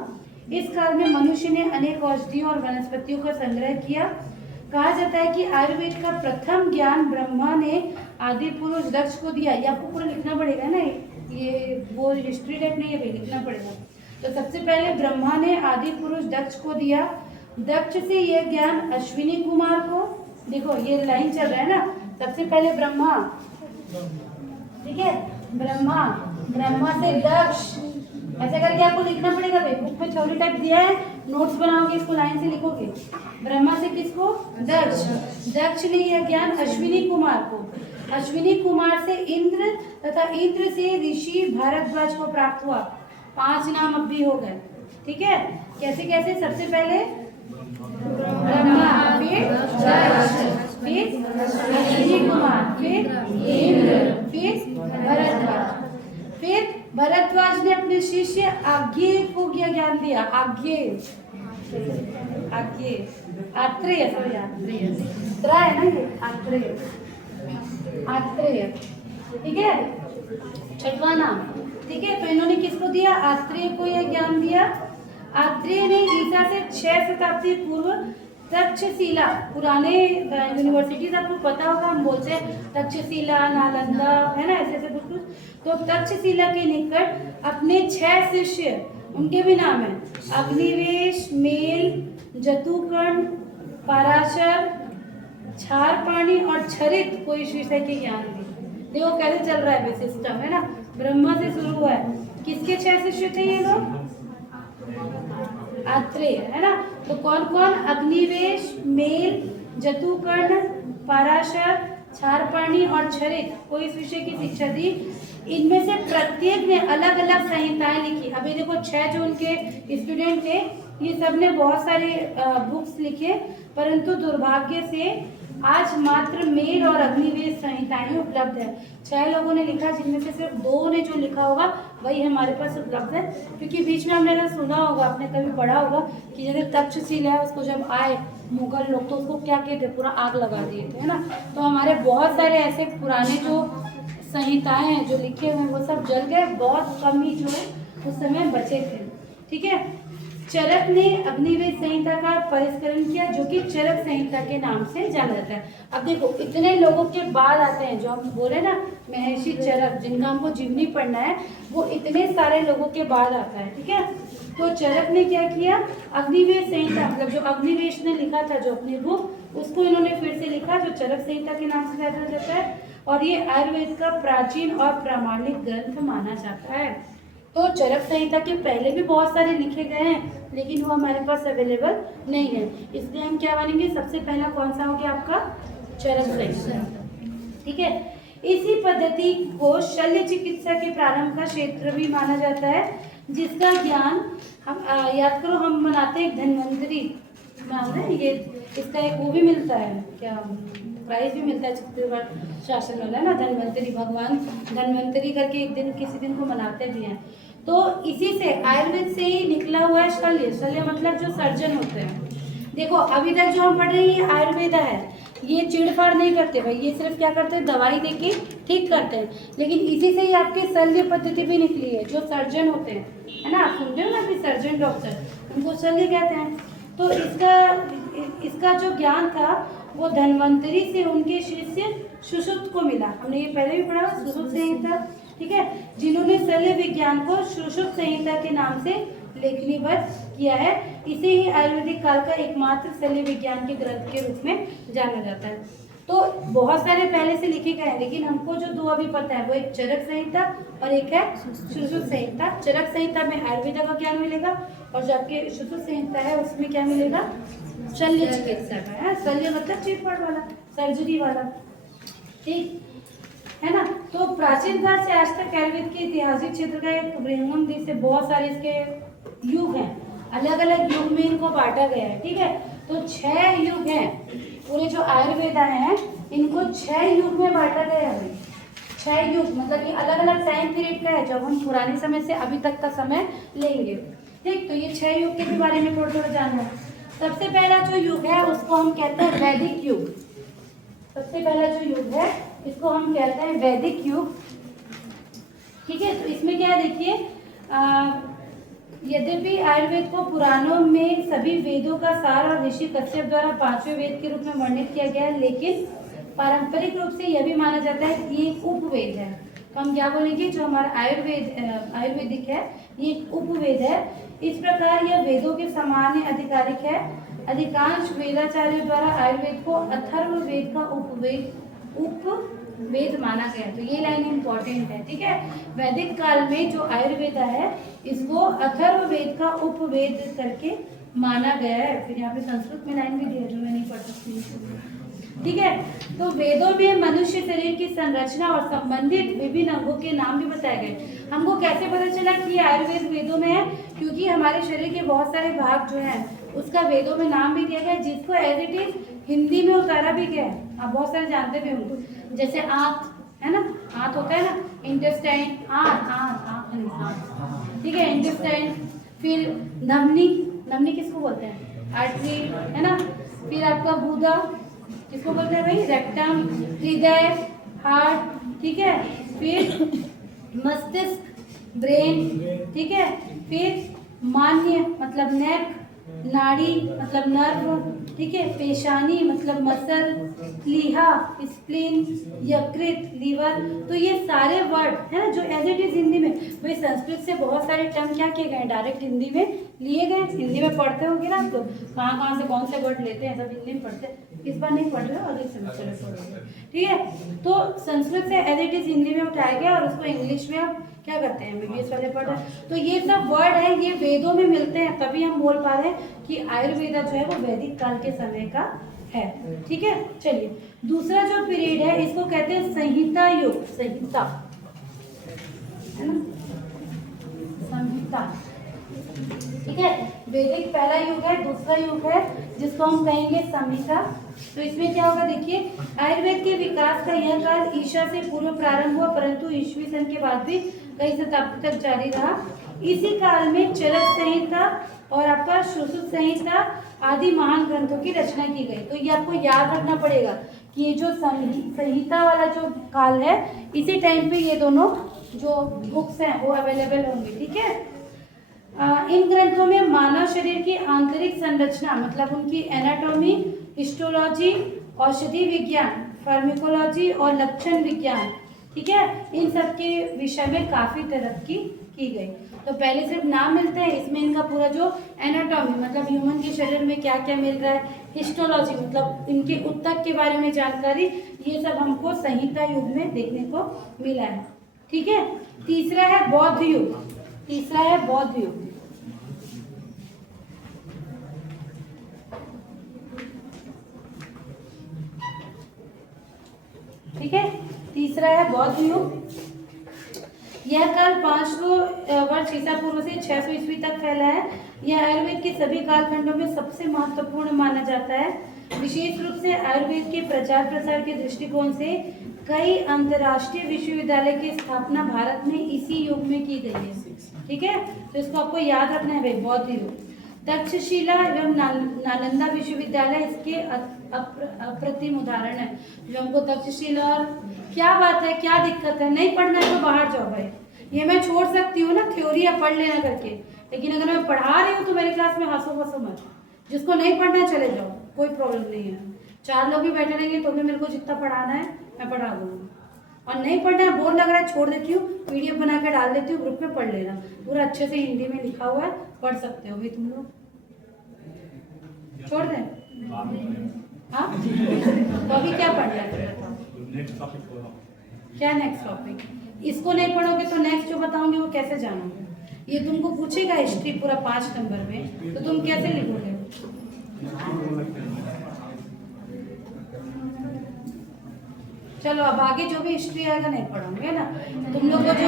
इस काल में मनुष्य ने अनेक औषधियों और वनस्पतियों का संग्रह किया। कहा जाता है कि आयुर्वेद का प्रथम ज्ञान ब्रह्मा ने आदि पुरुष दक्ष को दिया। ये आपको पूरा लिखना पड़ेगा ना, ये वो हिस्ट्री डेट नहीं है, लिखना पड़ेगा। तो सबसे पहले ब्रह्मा ने आदि पुरुष दक्ष को दिया। दक्ष से यह ज्ञान अश्विनी कुमार को, देखो ये लाइन चल रहा है ना, सबसे पहले ब्रह्मा, ठीक है, ब्रह्मा से दक्ष, ऐसे करके आपको लिखना पड़ेगा भाई। बुक में थ्योरी टाइप दिया है, नोट्स बनाओगे इसको लाइन से लिखोगे। ब्रह्मा से किसको, दक्ष ने यह ज्ञान अश्विनी कुमार को, अश्विनी कुमार से इंद्र तथा इंद्र से ऋषि भारद्वाज को प्राप्त हुआ। 5 नाम अब भी हो गए। ठीक है, कैसे कैसे, सबसे पहले ब्रह्मा, फिर दक्ष, फिर अश्विनी कुमार, फिर इंद्र, फिर भरद्वाज। फिर भरद्वाज ने अपने शिष्य आग्नेय को ज्ञान दिया। आत्रेय ठीक है, छठवां नाम। ठीक है, तो इन्होंने किसको दिया, आत्रेय को यह ज्ञान दिया। आत्रेय ने ईसा से 6 शताब्दी पूर्व तक्षशिला, पुराने यूनिवर्सिटीज आपको पता होगा, हम बोलते हैं तक्षशिला, नालंदा, है ना, ऐसे ऐसे कुछ। तो तक्षशिला के निकट अपने 6 शिष्य, उनके भी नाम है, अग्निवेश, मेल, जतुकर्ण, पराशर, क्षारपाणी और छरित को इस विषय के ज्ञान दी। देखो कैसे चल रहा है सिस्टम, है ना, ब्रह्मा से शुरू हुआ है। किसके 6 शिष्य थे ये लोग, आत्रेय, है ना। तो कौन कौन, अग्निवेश, मेल, जतुकर्ण, पराशर, क्षारपाणी और क्षरित को इस विषय की शिक्षा दी। इनमें से प्रत्येक ने अलग अलग संहिताएं लिखी। अभी देखो 6 जो उनके स्टूडेंट थे, ये सब ने बहुत सारे बुक्स लिखे, परंतु दुर्भाग्य से आज मात्र मेल और अग्निवेश संहिताएं उपलब्ध है। 6 लोगों ने लिखा, जिनमें से सिर्फ 2 ने जो लिखा होगा वही हमारे पास उपलब्ध है। क्योंकि बीच में हमने सुना होगा, आपने कभी पढ़ा होगा कि जैसे तक्षशिला है, उसको जब आए मुगल लोग तो उसको क्या कहते, पूरा आग लगा दिए थे, है ना। तो हमारे बहुत सारे ऐसे पुराने जो संहिताएं हैं जो लिखे हुए हैं वो सब जल गए, बहुत कम ही जो है उस समय बचे थे। ठीक है। चरक ने अग्निवेश संहिता का परिष्करण किया, जो कि चरक संहिता के नाम से जाना जाता है। अब देखो इतने लोगों के बाद आते हैं, जो हम बोल रहे हैं ना महर्षि चरक, जिनका हमको जीवनी पढ़ना है, वो इतने सारे लोगों के बाद आता है। ठीक है। तो चरक ने क्या किया, अग्निवेश संहिता, मतलब जो अग्निवेश ने लिखा था जो अपनी बुक, उसको इन्होंने फिर से लिखा, जो चरक संहिता के नाम से जाना जाता है। और ये आयुर्वेद का प्राचीन और प्रामाणिक ग्रंथ माना जाता है। तो चरक संहिता के पहले भी बहुत सारे लिखे गए हैं, लेकिन वो हमारे पास अवेलेबल नहीं है, इसलिए हम क्या मानेंगे, सबसे पहला कौन सा हो गया आपका, चरक संहिता। ठीक है। इसी पद्धति को शल्य चिकित्सा के प्रारंभ का क्षेत्र भी माना जाता है, जिसका ज्ञान हम याद करो, हम मनाते हैं धन्वंतरी, ये इसका एक वो भी मिलता है, क्या प्राइज भी मिलता है छत्तीसगढ़ शासन वाला, ना धन्वंतरी, भगवान धन्वंतरी करके एक दिन किसी दिन को मनाते भी हैं। तो इसी से आयुर्वेद से ही निकला हुआ है शल्य। शल्य मतलब जो सर्जन होते हैं। देखो अभी तक जो हम पढ़ रहे हैं ये आयुर्वेद है, ये चिड़फाड़ नहीं करते भाई, ये सिर्फ क्या करते हैं, दवाई देके ठीक करते हैं। लेकिन इसी से ही आपकी शल्य पद्धति भी निकली है, जो सर्जन होते हैं, है ना, आप सुनते हो ना कि सर्जन डॉक्टर, उनको शल्य कहते हैं। तो इसका जो ज्ञान था वो धन्वंतरी से उनके शिष्य सुश्रुत को मिला। हमने ये पहले भी पढ़ा, सुश्रुत संहिता। ठीक है। जिन्होंने शल्य विज्ञान को सुश्रुत संहिता के नाम से लेखनीबद्ध किया है। इसे ही आयुर्वेदिक काल का एकमात्र शल्य विज्ञान के ग्रंथ के रूप में जाना जाता है। तो बहुत सारे पहले से लिखे गए हैं, लेकिन हमको जो 2 अभी पता है वो एक चरक संहिता और एक है सुश्रुत संहिता। चरक संहिता में आयुर्वेद का ज्ञान मिलेगा, और जो आपके सुश्रुत संहिता है उसमें क्या मिलेगा, शल्य चिकित्सा का है। शल्य मतलब चिड़फाड़ वाला, सर्जरी वाला। ठीक है ना। तो प्राचीन काल से आज तक आयुर्वेद के ऐतिहासिक क्षेत्र का एक विहंगम देश है। बहुत सारे इसके युग हैं, अलग अलग युग में इनको बांटा गया है। ठीक है। तो 6 युग हैं, पूरे जो आयुर्वेद हैं इनको 6 युग में बांटा गया है। 6 युग मतलब ये अलग अलग टाइम पीरियड का है, जब हम पुराने समय से अभी तक का समय लेंगे। ठीक। तो ये 6 युग के बारे में थोड़ा थोड़ा जानना है। सबसे पहला जो युग है उसको हम कहते हैं वैदिक युग। सबसे पहला जो युग है इसको हम कहते हैं वैदिक युग। ठीक है। तो इसमें क्या है, देखिए, यद्यपि आयुर्वेद को पुराणों में सभी वेदों का सार और ऋषि कश्यप द्वारा 5वें वेद के रूप में वर्णित किया गया है, लेकिन पारंपरिक रूप से यह भी माना जाता है कि ये उपवेद है। तो हम क्या बोलेंगे, जो हमारा आयुर्वेदिक है ये उपवेद है। इस प्रकार यह वेदों के समान आधिकारिक है। अधिकांश वेदाचार्यों द्वारा आयुर्वेद को अथर्ववेद का उपवेद माना गया। तो ये लाइन इंपॉर्टेंट है। ठीक है। वैदिक काल में जो आयुर्वेद है इसको अथर्ववेद का उपवेद करके माना गया है। फिर यहाँ पे संस्कृत में लाइन भी दी है जो मैं नहीं पढ़ सकती। ठीक है। तो वेदों में मनुष्य शरीर की संरचना और संबंधित विभिन्न अंगों के नाम भी बताए गए। हमको कैसे पता चला कि ये आयुर्वेद वेदों में है, क्योंकि हमारे शरीर के बहुत सारे भाग जो हैं उसका वेदों में नाम भी दिया गया है, जिसको एज इट इज हिंदी में उतारा भी गया है। आप बहुत सारे जानते भी होंगे, जैसे आंत है ना, आंत होता है ना, इंटेस्टाइन, आंत। ठीक है, इंटेस्टाइन। फिर धमनी, धमनी किसको बोलते हैं, आर्टरी, है ना। फिर आपका गुदा किसको बोलते हैं भाई, रेक्टम। हृदय, हार्ट। ठीक है। फिर मस्तिष्क, ब्रेन। ठीक है। फिर मान्य मतलब नेक, नाड़ी मतलब नर्व। ठीक है। पेशानी मतलब मसल, प्लीहा स्प्लीन, यकृत लीवर। तो ये सारे वर्ड है ना जो एज इट इज हिंदी में, भाई संस्कृत से बहुत सारे टर्म क्या किए गए, डायरेक्ट हिंदी में लिए गए। हिंदी में पढ़ते होंगे ना आप लोग, कहाँ कहाँ से कौन से वर्ड लेते हैं, सब हिंदी में पढ़ते हैं। इस बार नहीं पढ़ रहे हो, अगले सेमेस्टर में पढ़ोगे। ठीक है। तो संस्कृत से एज इट इज हिंदी में उठाया गया और उसको इंग्लिश में अब क्या करते हैं, एमबीबीएस वाले पढ़ रहे हैं। तो ये सब वर्ड है, ये वेदों में मिलते हैं, तभी हम बोल पा रहे हैं कि आयुर्वेदा जो है वो वैदिक काल के समय का है। ठीक है, चलिए दूसरा जो पीरियड है इसको कहते हैं संहिता युग। संहिता है ना, संहिता। ठीक है, वैदिक पहला युग है, दूसरा युग है जिसको हम कहेंगे संहिता। तो इसमें क्या होगा, देखिए आयुर्वेद के विकास का यह काल ईसा से पूर्व प्रारंभ हुआ, परंतु ईस्वी सन के बाद भी कई शताब्दी तक जारी रहा। इसी काल में चरक संहिता और आपका सुश्रुत संहिता आदि महान ग्रंथों की रचना की गई। तो ये आपको याद रखना पड़ेगा कि ये जो संहिता वाला जो काल है, इसी टाइम पे ये दोनों जो बुक्स हैं वो अवेलेबल होंगे। ठीक है, इन ग्रंथों में मानव शरीर की आंतरिक संरचना, मतलब उनकी एनाटॉमी, हिस्टोलॉजी, औषधि विज्ञान, फार्माकोलॉजी और लक्षण विज्ञान, ठीक है, इन सब के विषय में काफी तरक्की की गई। तो पहले सिर्फ नाम मिलते हैं, इसमें इनका पूरा जो एनाटॉमी मतलब ह्यूमन के शरीर में क्या क्या मिल रहा है, हिस्टोलॉजी मतलब इनके ऊतक के बारे में जानकारी, ये सब हमको संहिता युग में देखने को मिला है। ठीक है, तीसरा है बौद्ध युग। तीसरा है बौद्ध युग। ठीक है, तीसरा है बौद्ध युग। यह काल 500 वर्ष ईसा पूर्व से 600 ईस्वी तक फैला है। यह आयुर्वेद के सभी कालखंडों में सबसे महत्वपूर्ण माना जाता है। विशेष रूप से आयुर्वेद के प्रचार प्रसार के दृष्टिकोण से कई अंतर्राष्ट्रीय विश्वविद्यालय की स्थापना भारत में इसी युग में की गई है। ठीक है, तो इसको आपको याद रखना है भाई, बौद्ध युग। तक्षशिला एवं नालंदा विश्वविद्यालय इसके अप्रतिम उदाहरण है। जो हमको तक्षशिला, और क्या बात है, क्या दिक्कत है, नहीं पढ़ना है तो बाहर जाओ भाई, ये मैं छोड़ सकती हूँ ना, थ्योरी या पढ़ लेना करके, लेकिन अगर मैं पढ़ा रही हूँ तो मेरे क्लास में हंसो फंसो मत। जिसको नहीं पढ़ना है चले जाओ, कोई प्रॉब्लम नहीं है। 4 लोग भी बैठे रहेंगे तो भी मेरे को जितना पढ़ाना है मैं पढ़ा दूंगी, और नहीं पढ़ना है, बोर लग रहा है, छोड़ देती हूँ, पीडीएफ बना के डाल देती हूँ, ग्रुप में पढ़ लेना, पूरा अच्छे से हिंदी में लिखा हुआ है, पढ़ सकते हो भाई तुम लोग। छोड़ दें? हाँ, तो अभी क्या पढ़ना है क्या नेक्स्ट टॉपिक? इसको नहीं पढ़ोगे तो नेक्स्ट जो बताऊंगी वो कैसे जानोगे? ये तुमको पूछेगा हिस्ट्री पूरा 5 नंबर में, तो तुम कैसे लिखोगे? चलो अब आगे जो भी हिस्ट्री आएगा नहीं पढ़ोगे ना तुम लोग को, जो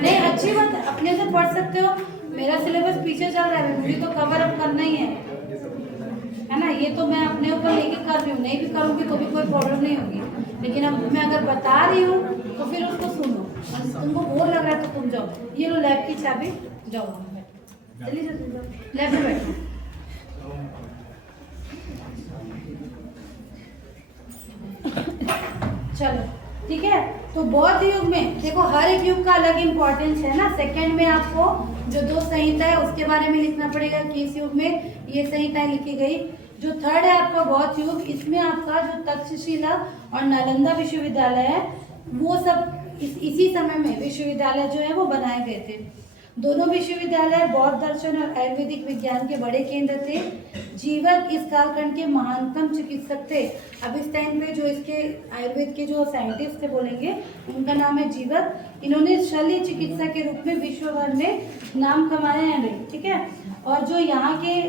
नहीं अच्छी बात है, अपने से पढ़ सकते हो। मेरा सिलेबस पीछे चल रहा है, मुझे तो कवर अप करना ही है ना। ये तो मैं अपने ऊपर लेके कर रही हूँ, नहीं भी करूँगी तो भी कोई प्रॉब्लम नहीं होगी, लेकिन अब मैं अगर बता रही हूँ तो फिर उसको सुनो। तुमको बोर लग रहा है तो तुम जाओ, ये लो लैब की चाबी, जाओ चलिए जाओ, तुम जाओ लैब में बैठो। चलो ठीक है, तो बौद्ध युग में देखो हर एक युग का अलग इम्पोर्टेंस है ना। सेकंड में आपको जो 2 संहिता है उसके बारे में लिखना पड़ेगा कि इस युग में ये संहिताएं लिखी गई। जो थर्ड है आपका बौद्ध युग, इसमें आपका जो तक्षशिला और नालंदा विश्वविद्यालय है वो सब इसी समय में विश्वविद्यालय जो है वो बनाए गए थे। दोनों विश्वविद्यालय बौद्ध दर्शन और आयुर्वेदिक विज्ञान के बड़े केंद्र थे। जीवक इस कालखंड के महानतम चिकित्सक थे। अब इस टाइम पे जो इसके आयुर्वेद के जो साइंटिस्ट थे बोलेंगे उनका नाम है जीवक। इन्होंने शल्य चिकित्सा के रूप में विश्व भर में नाम कमाया है भाई, ठीक है। और जो यहाँ के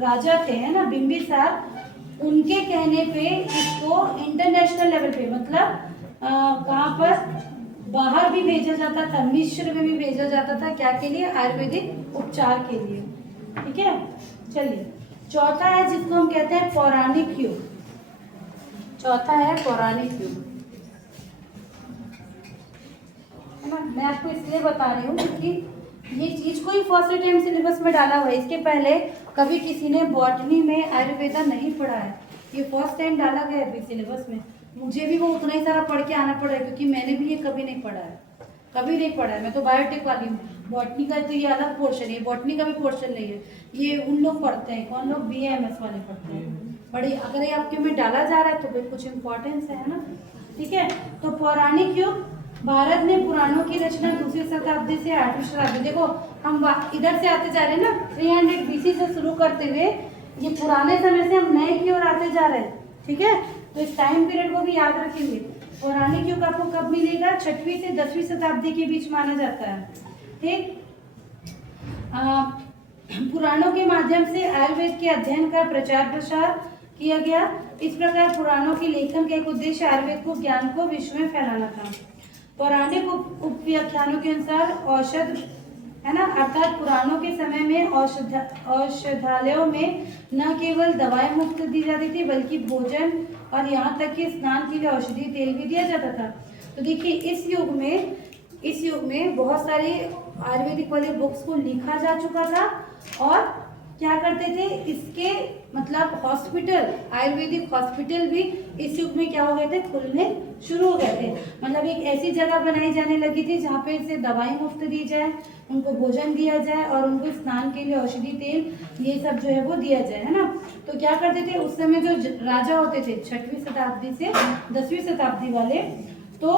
राजा थे है ना बिंबिसार, उनके कहने पे इसको इंटरनेशनल लेवल पे मतलब कहाँ पर बाहर भी भेजा जाता था, मिस्र में भी भेजा जाता था, क्या के लिए? आयुर्वेदिक उपचार के लिए, ठीक है। चलिए चौथा है जिसको हम कहते हैं पौराणिक युग। चौथा है पौराणिक युग, है ना। मैं आपको इसलिए बता रही हूँ क्योंकि ये चीज को ही फर्स्ट टाइम सिलेबस में डाला हुआ है। इसके पहले कभी किसी ने बॉटनी में आयुर्वेदा नहीं पढ़ा है, ये फर्स्ट टाइम डाला गया है सिलेबस में। मुझे भी वो उतना ही सारा पढ़ के आना पड़ा है क्योंकि मैंने भी ये कभी नहीं पढ़ा है, कभी नहीं पढ़ा है। मैं तो बायोटेक वाली हूँ, बॉटनी का तो ये अलग पोर्शन है, बॉटनी का भी पोर्शन नहीं है। ये उन लोग पढ़ते हैं, कौन लोग? BAMS वाले पढ़ते हैं। बड़ी अगर ये आपके में डाला जा रहा है तो फिर कुछ इम्पोर्टेंस है ना, ठीक है। तो पौराणिक युग, भारत में पुराणों की रचना 2री शताब्दी से 8वीं शताब्दी। देखो हम इधर से आते जा रहे हैं ना, 300 BC से शुरू करते हुए ये पुराने समय से हम नए की ओर आते जा रहे हैं, ठीक है। तो इस टाइम पीरियड को भी याद रखेंगे। पौराणिक युग आपको कब मिलेगा? 6वीं से 10वीं शताब्दी के बीच माना जाता है। ठीक, पुराणों के माध्यम से आयुर्वेद के अध्ययन का प्रचार प्रसार किया गया। इस प्रकार पुराणों के लेखन का एक उद्देश्य आयुर्वेद को ज्ञान को विश्व में फैलाना था। पौराणिक उपव्याख्यानों के अनुसार औषध है ना, अर्थात पुराणों के समय में औषधालयों में न केवल दवाएं मुफ्त दी जाती थी बल्कि भोजन और यहाँ तक कि स्नान के लिए औषधि तेल भी दिया जाता था। तो देखिए इस युग में बहुत सारे आयुर्वेदिक वाले बुक्स को लिखा जा चुका था और क्या करते थे, इसके मतलब हॉस्पिटल, आयुर्वेदिक हॉस्पिटल भी इस युग में क्या हो गए थे, खुलने शुरू हो गए थे। मतलब एक ऐसी जगह बनाई जाने लगी थी जहाँ पे इसे दवाई मुफ्त दी जाए, उनको भोजन दिया जाए और उनको स्नान के लिए औषधि तेल ये सब जो है वो दिया जाए, है ना। तो क्या करते थे उस समय जो राजा होते थे 6वीं शताब्दी से 10वीं शताब्दी वाले, तो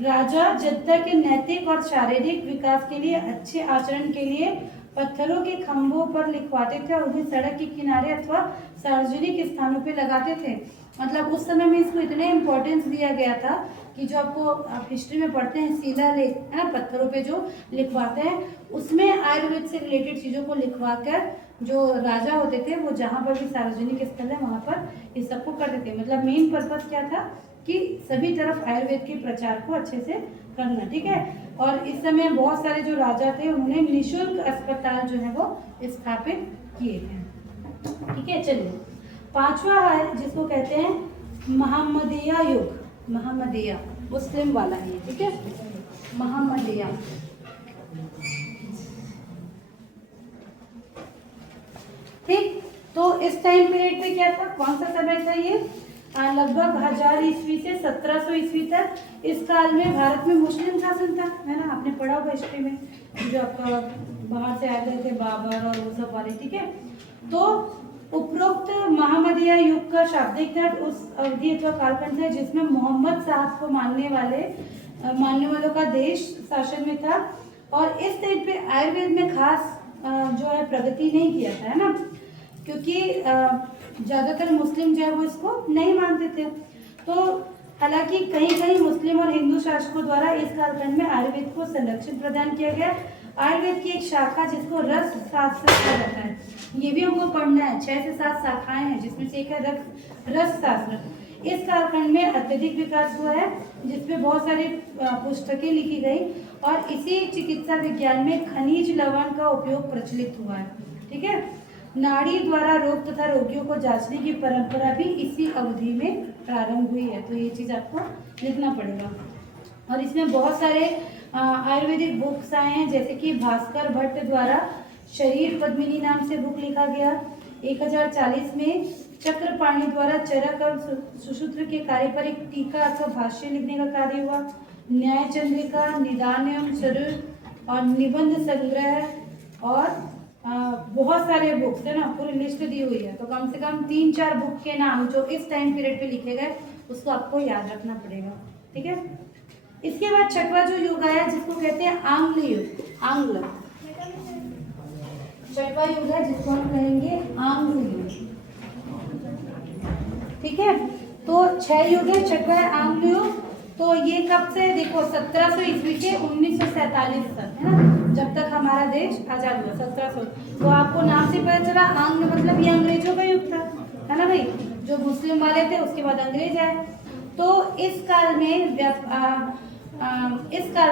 राजा जनता के नैतिक और शारीरिक विकास के लिए, अच्छे आचरण के लिए पत्थरों के खंभों पर लिखवाते थे और उन्हें सड़क के किनारे अथवा सार्वजनिक स्थानों पे लगाते थे। मतलब उस समय में इसको इतने इम्पोर्टेंस दिया गया था कि जो आपको आप हिस्ट्री में पढ़ते हैं शिलालेख है ना, पत्थरों पे जो लिखवाते हैं, उसमें आयुर्वेद से रिलेटेड चीज़ों को लिखवा कर जो राजा होते थे वो जहाँ पर भी सार्वजनिक स्थल है वहाँ पर इस सबको करते थे। मतलब मेन पर्पज क्या था कि सभी तरफ आयुर्वेद के प्रचार को अच्छे से करना, ठीक है। और इस समय बहुत सारे जो राजा थे उन्होंने निःशुल्क अस्पताल जो है वो स्थापित किए थे, ठीक है। चलिए, 5वां है जिसको कहते हैं मोहम्मदीया युग। मोहम्मदीया मुस्लिम वाला है, ठीक है, मोहम्मदीया। ठीक, तो इस टाइम पीरियड पे क्या था, कौन सा समय था ये? लगभग 1000 ईस्वी से 1700 ईस्वी तक इस काल में भारत में मुस्लिम शासन था, है ना। आपने पढ़ा होगा हिस्ट्री में, जो आपका बाहर से आए थे बाबर और वो सब वाले, ठीक है। तो उपरोक्त मोहम्मदीया युग का शाब्दिक अर्थ उस अवधि अथवा कालखंड है जिसमें मोहम्मद साहब को मानने वालों का देश शासन में था। और इस टाइम पे आयुर्वेद में खास जो है प्रगति नहीं किया था, है ना, क्योंकि ज़्यादातर मुस्लिम जो है वो इसको नहीं मानते थे। तो हालांकि कहीं कहीं मुस्लिम और हिंदू शासकों द्वारा इस कालखंड में आयुर्वेद को संरक्षण प्रदान किया गया। आयुर्वेद की एक शाखा जिसको रस शास्त्र कहा जाता है, ये भी हमको पढ़ना है। 6 से 7 शाखाएं हैं जिसमें से एक है रस शास्त्र। इस कालखंड में अत्यधिक विकास हुआ है जिसमें बहुत सारी पुस्तकें लिखी गई और इसी चिकित्सा विज्ञान में खनिज लवण का उपयोग प्रचलित हुआ है, ठीक है। नाड़ी द्वारा रोग तथा रोगियों को जांचने की परंपरा भी इसी अवधि में प्रारंभ हुई है। तो ये चीज़ आपको लिखना पड़ेगा। और इसमें बहुत सारे आयुर्वेदिक बुक्स आए हैं, जैसे कि भास्कर भट्ट द्वारा शरीर पद्मिनी नाम से बुक लिखा गया। 1040 में चक्रपाणी द्वारा चरक और सुसूत्र के कार्य पर एक टीका अथवा भाष्य लिखने का कार्य हुआ। न्याय चंद्रिका, निदान एवं स्वरूप और निबंध संग्रह और बहुत सारे बुक्स है ना, पूरी लिस्ट दी हुई है। तो कम से कम 3-4 बुक के नाम जो इस टाइम पीरियड पे लिखे गए उसको आपको याद रखना पड़ेगा, ठीक है। इसके बाद 6वां जो युग आया जिसको कहते हैं आंग्ल युग। आंग्ल 6वां युग है जिसको हम कहेंगे आंग्ल युग, ठीक है। तो 6 युग है, 6वां है आंग्ल युग। तो ये कब से, देखो 1700 ईस्वी से 1947 तक, है ना, जब तक हमारा देश आजाद हुआ 1700। तो आपको नाम से पता चला आंग्ल मतलब ये अंग्रेजों का युग था, है ना भाई। जो मुस्लिम वाले थे उसके बाद अंग्रेज आए। तो इस काल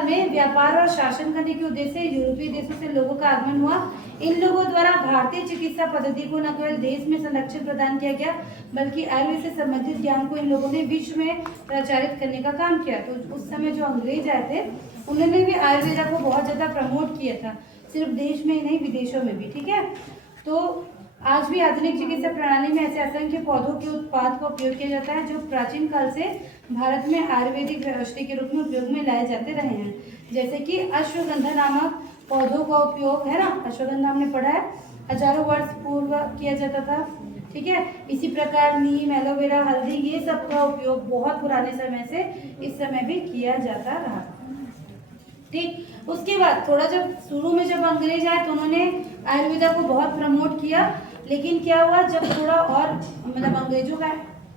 में व्यापार और शासन करने के उद्देश्य से यूरोपीय देशों से लोगों का आगमन हुआ। इन लोगों द्वारा भारतीय चिकित्सा पद्धति को न केवल देश में संरक्षण प्रदान किया गया बल्कि आयुर्वेद से संबंधित ज्ञान को इन लोगों ने विश्व में प्रचारित करने का काम किया। तो उस समय जो अंग्रेज आए थे उन्होंने भी आयुर्वेदा को बहुत ज़्यादा प्रमोट किया था, सिर्फ देश में ही नहीं विदेशों में भी, ठीक है। तो आज भी आधुनिक चिकित्सा प्रणाली में ऐसे असंख्य पौधों के उत्पाद का उपयोग किया जाता है जो प्राचीन काल से भारत में आयुर्वेदिक औषधि के रूप में उपयोग में लाए जाते रहे हैं। जैसे कि अश्वगंधा नामक पौधों का उपयोग है ना, अश्वगंधा हमने पढ़ा है, हजारों वर्ष पूर्व किया जाता था, ठीक है। इसी प्रकार नीम, एलोवेरा, हल्दी ये सब का उपयोग बहुत पुराने समय से इस समय भी किया जाता रहा, ठीक। उसके बाद थोड़ा जब शुरू में जब अंग्रेज आए तो उन्होंने आयुर्वेदा को बहुत प्रमोट किया, लेकिन क्या हुआ जब थोड़ा और मतलब अंग्रेजों का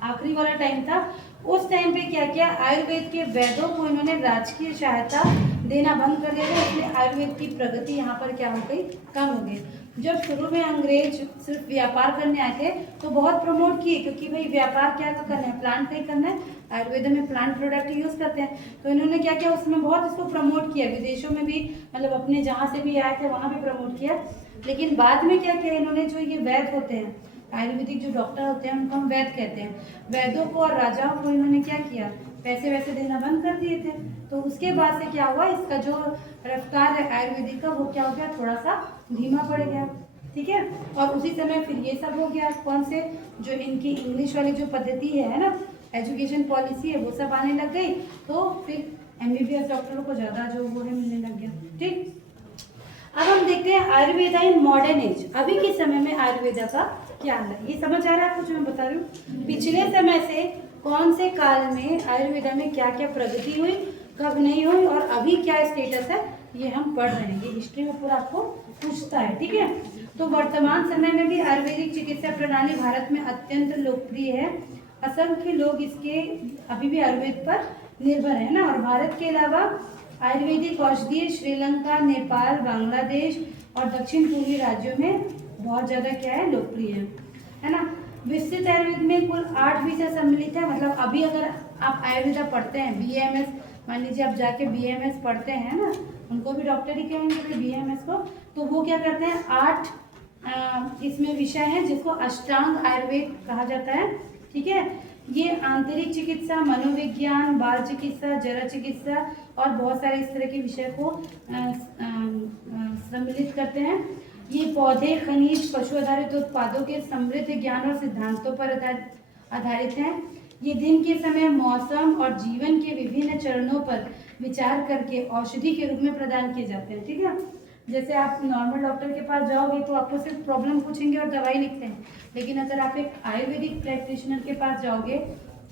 आखिरी वाला टाइम था, उस टाइम पे क्या किया, आयुर्वेद के वैद्यों को इन्होंने राजकीय सहायता देना बंद कर दिया था, इसलिए आयुर्वेद की प्रगति यहाँ पर क्या हो गई, कम हो गई। जब शुरू में अंग्रेज सिर्फ व्यापार करने आए थे तो बहुत प्रमोट किए, क्योंकि भाई व्यापार क्या करना है, प्लांट का ही करना है, आयुर्वेद में प्लांट प्रोडक्ट यूज करते हैं, तो इन्होंने क्या किया, उसमें बहुत इसको प्रमोट किया, विदेशों में भी, मतलब अपने जहाँ से भी आए थे वहाँ भी प्रमोट किया। लेकिन बाद में क्या किया इन्होंने, जो ये वैद्य होते हैं, आयुर्वेदिक जो डॉक्टर होते हैं उनको हम वैद्य कहते हैं, वैद्यों को और राजाओं को इन्होंने क्या किया, पैसे वैसे देना बंद कर दिए थे। तो उसके बाद से क्या हुआ, इसका जो रफ्तार है आयुर्वेदिक का वो क्या हो गया, थोड़ा सा धीमा पड़ गया, ठीक है। और उसी समय फिर ये सब हो गया, कौन से, जो इनकी इंग्लिश वाली जो पद्धति है ना, एजुकेशन पॉलिसी है, वो सब आने लग गई, तो फिर एमबीबीएस डॉक्टरों को ज़्यादा जो वो है मिलने लग गया, ठीक। अब हम देखते हैं आयुर्वेदा इन मॉडर्न एज, अभी के समय में आयुर्वेदा का क्या हाल है, ये समझ आ रहा है आपको जो मैं बता रही हूँ। पिछले समय से कौन से काल में आयुर्वेदा में क्या क्या प्रगति हुई, कब नहीं हुई, और अभी क्या स्टेटस है, ये हम पढ़ रहे हैं, ये हिस्ट्री में पूरा आपको पूछता है, ठीक है। तो वर्तमान समय में भी आयुर्वेदिक चिकित्सा प्रणाली भारत में अत्यंत लोकप्रिय है, असंख्य लोग इसके अभी भी आयुर्वेद पर निर्भर है ना। और भारत के अलावा आयुर्वेदिक औषधि श्रीलंका, नेपाल, बांग्लादेश और दक्षिण पूर्वी राज्यों में बहुत ज़्यादा क्या है, लोकप्रिय है ना। विस्तृत आयुर्वेद में कुल 8 विषय सम्मिलित है, मतलब अभी अगर आप आयुर्वेदा पढ़ते हैं, बीएमएस, मान लीजिए आप जाके बीएमएस पढ़ते हैं ना, उनको भी डॉक्टर ही कहेंगे बीएमएस को, तो वो क्या करते हैं, 8 इसमें विषय हैं जिसको अष्टांग आयुर्वेद कहा जाता है, ठीक है। ये आंतरिक चिकित्सा, मनोविज्ञान, बाल चिकित्सा, जरा चिकित्सा और बहुत सारे इस तरह के विषय को सम्मिलित करते हैं। ये पौधे, खनिज, पशु आधारित उत्पादों के समृद्ध ज्ञान और सिद्धांतों पर आधारित हैं। ये दिन के समय, मौसम और जीवन के विभिन्न चरणों पर विचार करके औषधि के रूप में प्रदान किए जाते हैं, ठीक है। जैसे आप नॉर्मल डॉक्टर के पास जाओगे तो आपको सिर्फ प्रॉब्लम पूछेंगे और दवाई लिखते हैं, लेकिन अगर आप एक आयुर्वेदिक प्रैक्टिशनर के पास जाओगे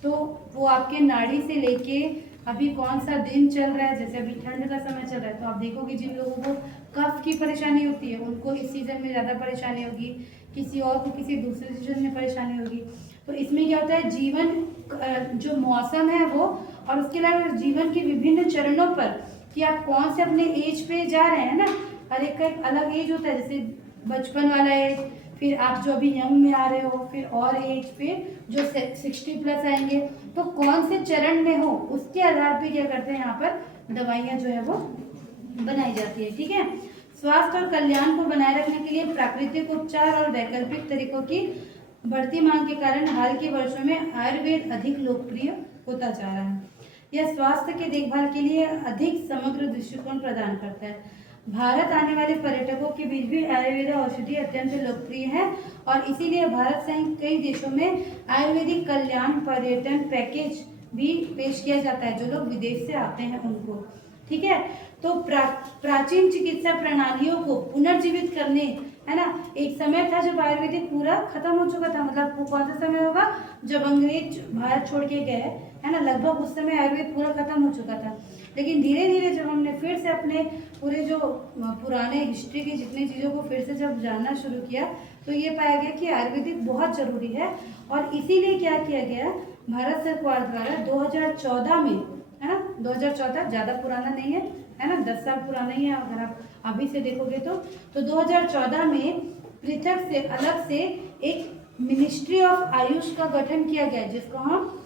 तो वो आपके नाड़ी से लेके अभी कौन सा दिन चल रहा है, जैसे अभी ठंड का समय चल रहा है तो आप देखोगे जिन लोगों को कफ की परेशानी होती है उनको इस सीजन में ज़्यादा परेशानी होगी, किसी और को किसी दूसरे सीजन में परेशानी होगी। तो इसमें क्या होता है, जीवन जो मौसम है वो, और उसके अलावा जीवन के विभिन्न चरणों पर कि आप कौन से अपने एज पे जा रहे हैं ना, हर एक का एक अलग एज होता है, जैसे बचपन वाला एज, फिर आप जो अभी यंग में आ रहे हो, फिर और एज पे जो 60+ आएंगे, तो कौन से चरण में हो उसके आधार पे क्या करते हैं, यहाँ पर दवाइयाँ जो है वो बनाई जाती है, ठीक है। स्वास्थ्य और कल्याण को बनाए रखने के लिए प्राकृतिक उपचार और वैकल्पिक तरीकों की बढ़ती मांग के कारण हाल के वर्षों में आयुर्वेद अधिक लोकप्रिय होता जा रहा है। यह स्वास्थ्य के देखभाल के लिए अधिक समग्र दृष्टिकोण प्रदान करता है। भारत आने वाले पर्यटकों के बीच भी आयुर्वेद औषधि अत्यंत लोकप्रिय है और इसीलिए भारत सहित कई देशों में आयुर्वेदिक कल्याण पर्यटन पैकेज भी पेश किया जाता है, जो लोग विदेश से आते हैं उनको, ठीक है। तो प्राचीन चिकित्सा प्रणालियों को पुनर्जीवित करने, है ना, एक समय था जब आयुर्वेदिक पूरा खत्म हो चुका था, मतलब कौन सा समय होगा जब अंग्रेज भारत छोड़ के गए, है ना, लगभग उस समय आयुर्वेद पूरा खत्म हो चुका था। लेकिन धीरे धीरे जब हमने फिर से अपने पूरे जो पुराने हिस्ट्री की जितनी चीज़ों को फिर से जब जानना शुरू किया तो ये पाया गया कि आयुर्वेदिक बहुत ज़रूरी है। और इसीलिए क्या किया गया, भारत सरकार द्वारा 2014 में, है ना, 2014 ज़्यादा पुराना नहीं है ना, 10 साल पुराना ही है अगर आप अभी से देखोगे तो 2014 में पृथक से अलग से एक मिनिस्ट्री ऑफ आयुष का गठन किया गया, जिसको हम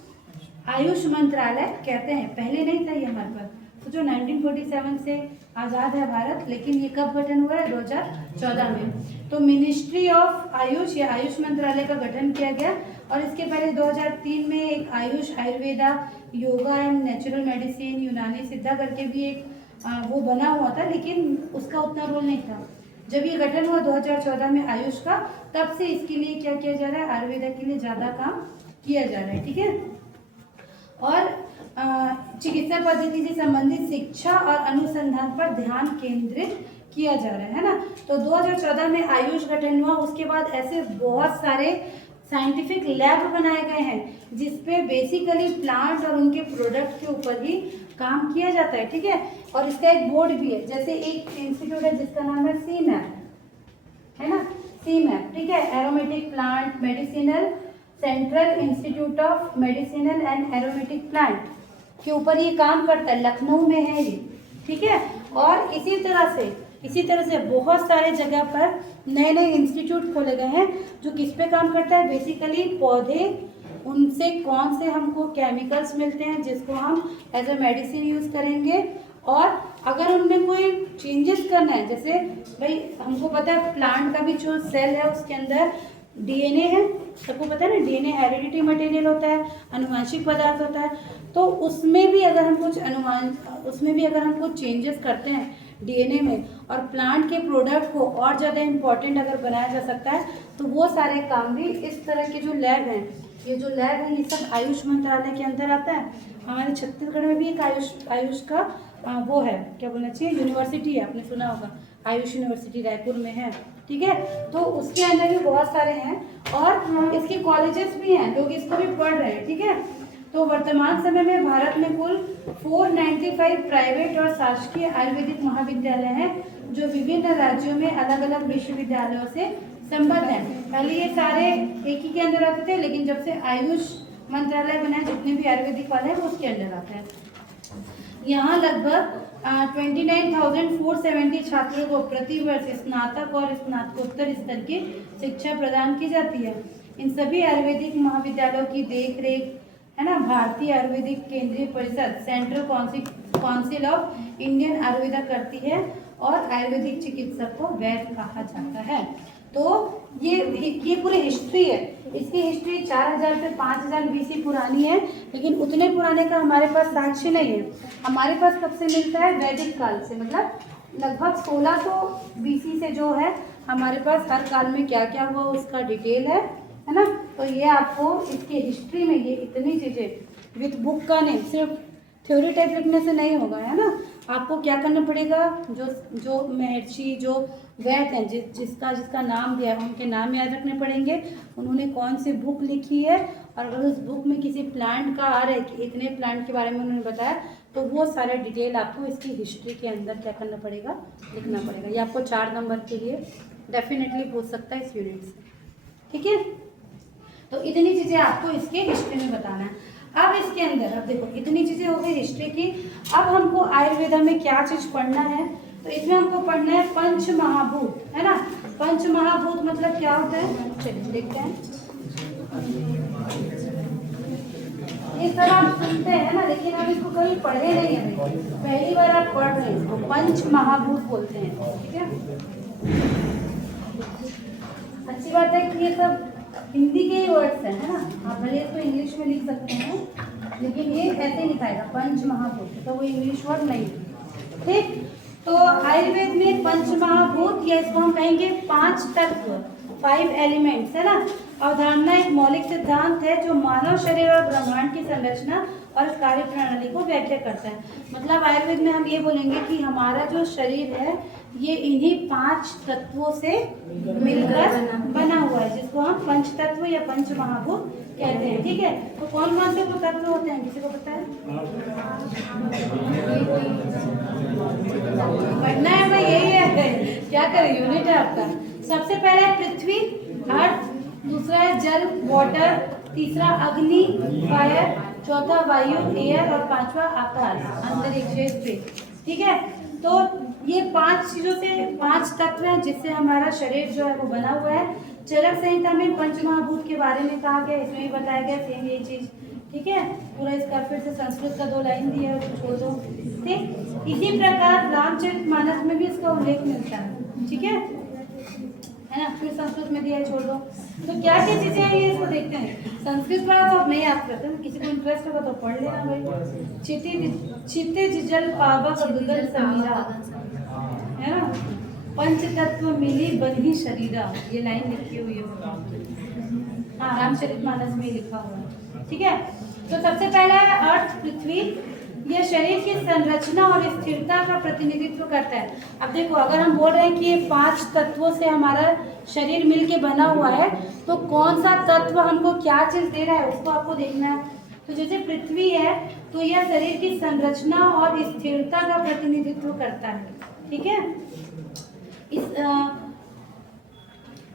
आयुष मंत्रालय कहते हैं। पहले नहीं था ये हमारे पास, तो जो 1947 से आज़ाद है भारत, लेकिन ये कब गठन हुआ है, 2014 में। तो मिनिस्ट्री ऑफ आयुष या आयुष मंत्रालय का गठन किया गया। और इसके पहले 2003 में एक Ayush, Ayurveda, yoga and natural medicine, यूनानी सिद्धा करके भी एक वो बना हुआ था, लेकिन उसका उतना रोल नहीं था। जब ये गठन हुआ 2014 में आयुष का, तब से इसके लिए क्या किया जा रहा है, आयुर्वेदा के लिए ज़्यादा काम किया जा रहा है, ठीक है। और चिकित्सा पद्धति से संबंधित शिक्षा और अनुसंधान पर ध्यान केंद्रित किया जा रहा है ना। तो 2014 में आयुष गठन हुआ, उसके बाद ऐसे बहुत सारे साइंटिफिक लैब बनाए गए हैं जिसपे बेसिकली प्लांट और उनके प्रोडक्ट के ऊपर ही काम किया जाता है, ठीक है। और इसका एक बोर्ड भी है, जैसे एक इंस्टीट्यूट है जिसका नाम है CMAP, है ना, CMAP, ठीक है, aromatic plant medicinal central institute of medicinal and aromatic plant के ऊपर ये काम करता है, लखनऊ में है ये, ठीक है। और इसी तरह से बहुत सारे जगह पर नए नए इंस्टीट्यूट खोले गए हैं जो किस पे काम करता है, बेसिकली पौधे, उनसे कौन से हमको केमिकल्स मिलते हैं जिसको हम एज अ मेडिसिन यूज़ करेंगे, और अगर उनमें कोई चेंजेस करना है, जैसे भाई हमको पता है प्लांट का भी जो सेल है उसके अंदर डीएनए है, सबको पता है ना, डीएनए हेरिडिटी मटेरियल होता है, आनुवांशिक पदार्थ होता है। तो उसमें भी अगर हम कुछ चेंजेस करते हैं डीएनए में और प्लांट के प्रोडक्ट को और ज़्यादा इम्पॉर्टेंट अगर बनाया जा सकता है, तो वो सारे काम भी इस तरह के जो लैब हैं, ये जो लैब है ये सब आयुष मंत्रालय के अंदर आता है। हमारे छत्तीसगढ़ में भी एक आयुष का वो है, क्या बोलना चाहिए, यूनिवर्सिटी है, आपने सुना होगा, आयुष यूनिवर्सिटी रायपुर में है, ठीक है। तो उसके अंदर भी बहुत सारे हैं और इसके कॉलेजेस भी हैं, लोग इसको भी पढ़ रहे हैं, ठीक है। तो वर्तमान समय में भारत में कुल 495 प्राइवेट और शासकीय आयुर्वेदिक महाविद्यालय हैं जो विभिन्न राज्यों में अलग अलग विश्वविद्यालयों से संबद्ध हैं। पहले ये सारे एक ही के अंदर आते थे, लेकिन जब से आयुष मंत्रालय बना है, जितने भी आयुर्वेदिक वाले हैं वो उसके अंदर आते हैं। यहाँ लगभग 29,470 छात्रों को प्रतिवर्ष स्नातक और स्नातकोत्तर स्तर की शिक्षा प्रदान की जाती है। इन सभी आयुर्वेदिक महाविद्यालयों की देखरेख है ना भारतीय आयुर्वेदिक केंद्रीय परिषद central council of Indian Ayurveda करती है और आयुर्वेदिक चिकित्सक को वैद्य कहा जाता है। तो ये पूरी हिस्ट्री है, इसकी हिस्ट्री 4000 से 5000 बीसी पुरानी है, लेकिन उतने पुराने का हमारे पास साक्ष्य नहीं है। हमारे पास कब से मिलता है, वैदिक काल से, मतलब लगभग 1600 बीसी से जो है हमारे पास हर काल में क्या क्या हुआ उसका डिटेल है ना। तो ये आपको इसके हिस्ट्री में ये इतनी चीज़ें विथ बुक का नहीं, सिर्फ थ्योरी टाइप लिखने से नहीं होगा, है ना। आपको क्या करना पड़ेगा, जो महर्षि जो वैद्य हैं जिसका नाम दिया है उनके नाम याद रखने पड़ेंगे, उन्होंने कौन सी बुक लिखी है, और अगर उस बुक में किसी प्लांट का आ रहा है कि इतने प्लांट के बारे में उन्होंने बताया, तो वो सारा डिटेल आपको इसकी हिस्ट्री के अंदर क्या करना पड़ेगा, लिखना पड़ेगा। ये आपको 4 नंबर के लिए डेफिनेटली पूछ सकता है इस यूनिट से, ठीक है। तो इतनी चीज़ें आपको इसके हिस्ट्री में बताना है। अब इसके अंदर अब देखो इतनी चीज़ें हो गई हिस्ट्री की। अब हमको आयुर्वेदा में क्या चीज़ पढ़ना है, तो इसमें हमको पढ़ना है पंच महाभूत, है ना। पंच महाभूत मतलब क्या होता है, चलिए देखते हैं। ये सब आप सुनते हैं ना, लेकिन आप इसको कभी पढ़े नहीं हैं, पहली बार आप पढ़ रहे हैं इसको। पंच महाभूत बोलते हैं, ठीक है। अच्छी बात है कि ये सब हिंदी के ही वर्ड्स हैं, है ना। आप भले इसको इंग्लिश में लिख सकते हैं, लेकिन ये ऐसे ही लिखाएगा पंच महाभूत, तो वो इंग्लिश वर्ड नहीं है, ठीक। तो आयुर्वेद में पंच महाभूत या इसको हम कहेंगे 5 तत्व, 5 एलिमेंट्स, है ना। अवधारणा एक मौलिक सिद्धांत है जो मानव शरीर और ब्रह्मांड की संरचना और कार्य प्रणाली को व्याख्या करता है। मतलब आयुर्वेद में हम ये बोलेंगे कि हमारा जो शरीर है ये इन्हीं 5 तत्वों से मिलकर बना हुआ है, जिसको हम पंच तत्व या पंच महाभूत कहते हैं, ठीक है। तो कौन कौन से वो तत्व होते हैं, किसी को पता है? पढ़ना है भाई, यही है, क्या करें, यूनिट है आपका। सबसे पहला है पृथ्वी, अर्थ, दूसरा है जल, वाटर, तीसरा अग्नि, फायर, चौथा वायु, एयर, और 5वां आकाश, अंतरिक्ष, स्पेस, ठीक है। तो ये 5 चीज़ों से 5 तत्व हैं जिससे हमारा शरीर जो है वो बना हुआ है। चरक संहिता में पंचमहाभूत के बारे में कहा गया, इसमें भी बताया गया सेम ये चीज़, ठीक है। पूरा इसका फिर से संस्कृत का 2 लाइन दिया है, उसको छोड़ दो, ठीक। इसी प्रकार रामचरितमानस में भी इसका उल्लेख मिलता है, ठीक है ना। फिर संस्कृत में दिया है, छोड़ दो। तो क्या क्या चीज़ें हैं ये इसको देखते हैं। संस्कृत पढ़ा तो नहीं याद करते, किसी को इंटरेस्ट होगा तो पढ़ लेना भाई। क्षितिज जल पावक गगन समीरा, है ना। पंच तत्व मिली बंधी शरीरा, ये लाइन लिखी हुई है, हाँ रामचरितमानस में लिखा हुआ है, ठीक है। तो सबसे पहला है अर्थ, पृथ्वी। यह शरीर की संरचना और स्थिरता का प्रतिनिधित्व करता है। अब देखो अगर हम बोल रहे हैं कि ये 5 तत्वों से हमारा शरीर मिलके बना हुआ है, तो कौन सा तत्व हमको क्या चीज़ दे रहा है उसको आपको देखना है। तो जैसे पृथ्वी है तो यह शरीर की संरचना और स्थिरता का प्रतिनिधित्व करता है, ठीक है।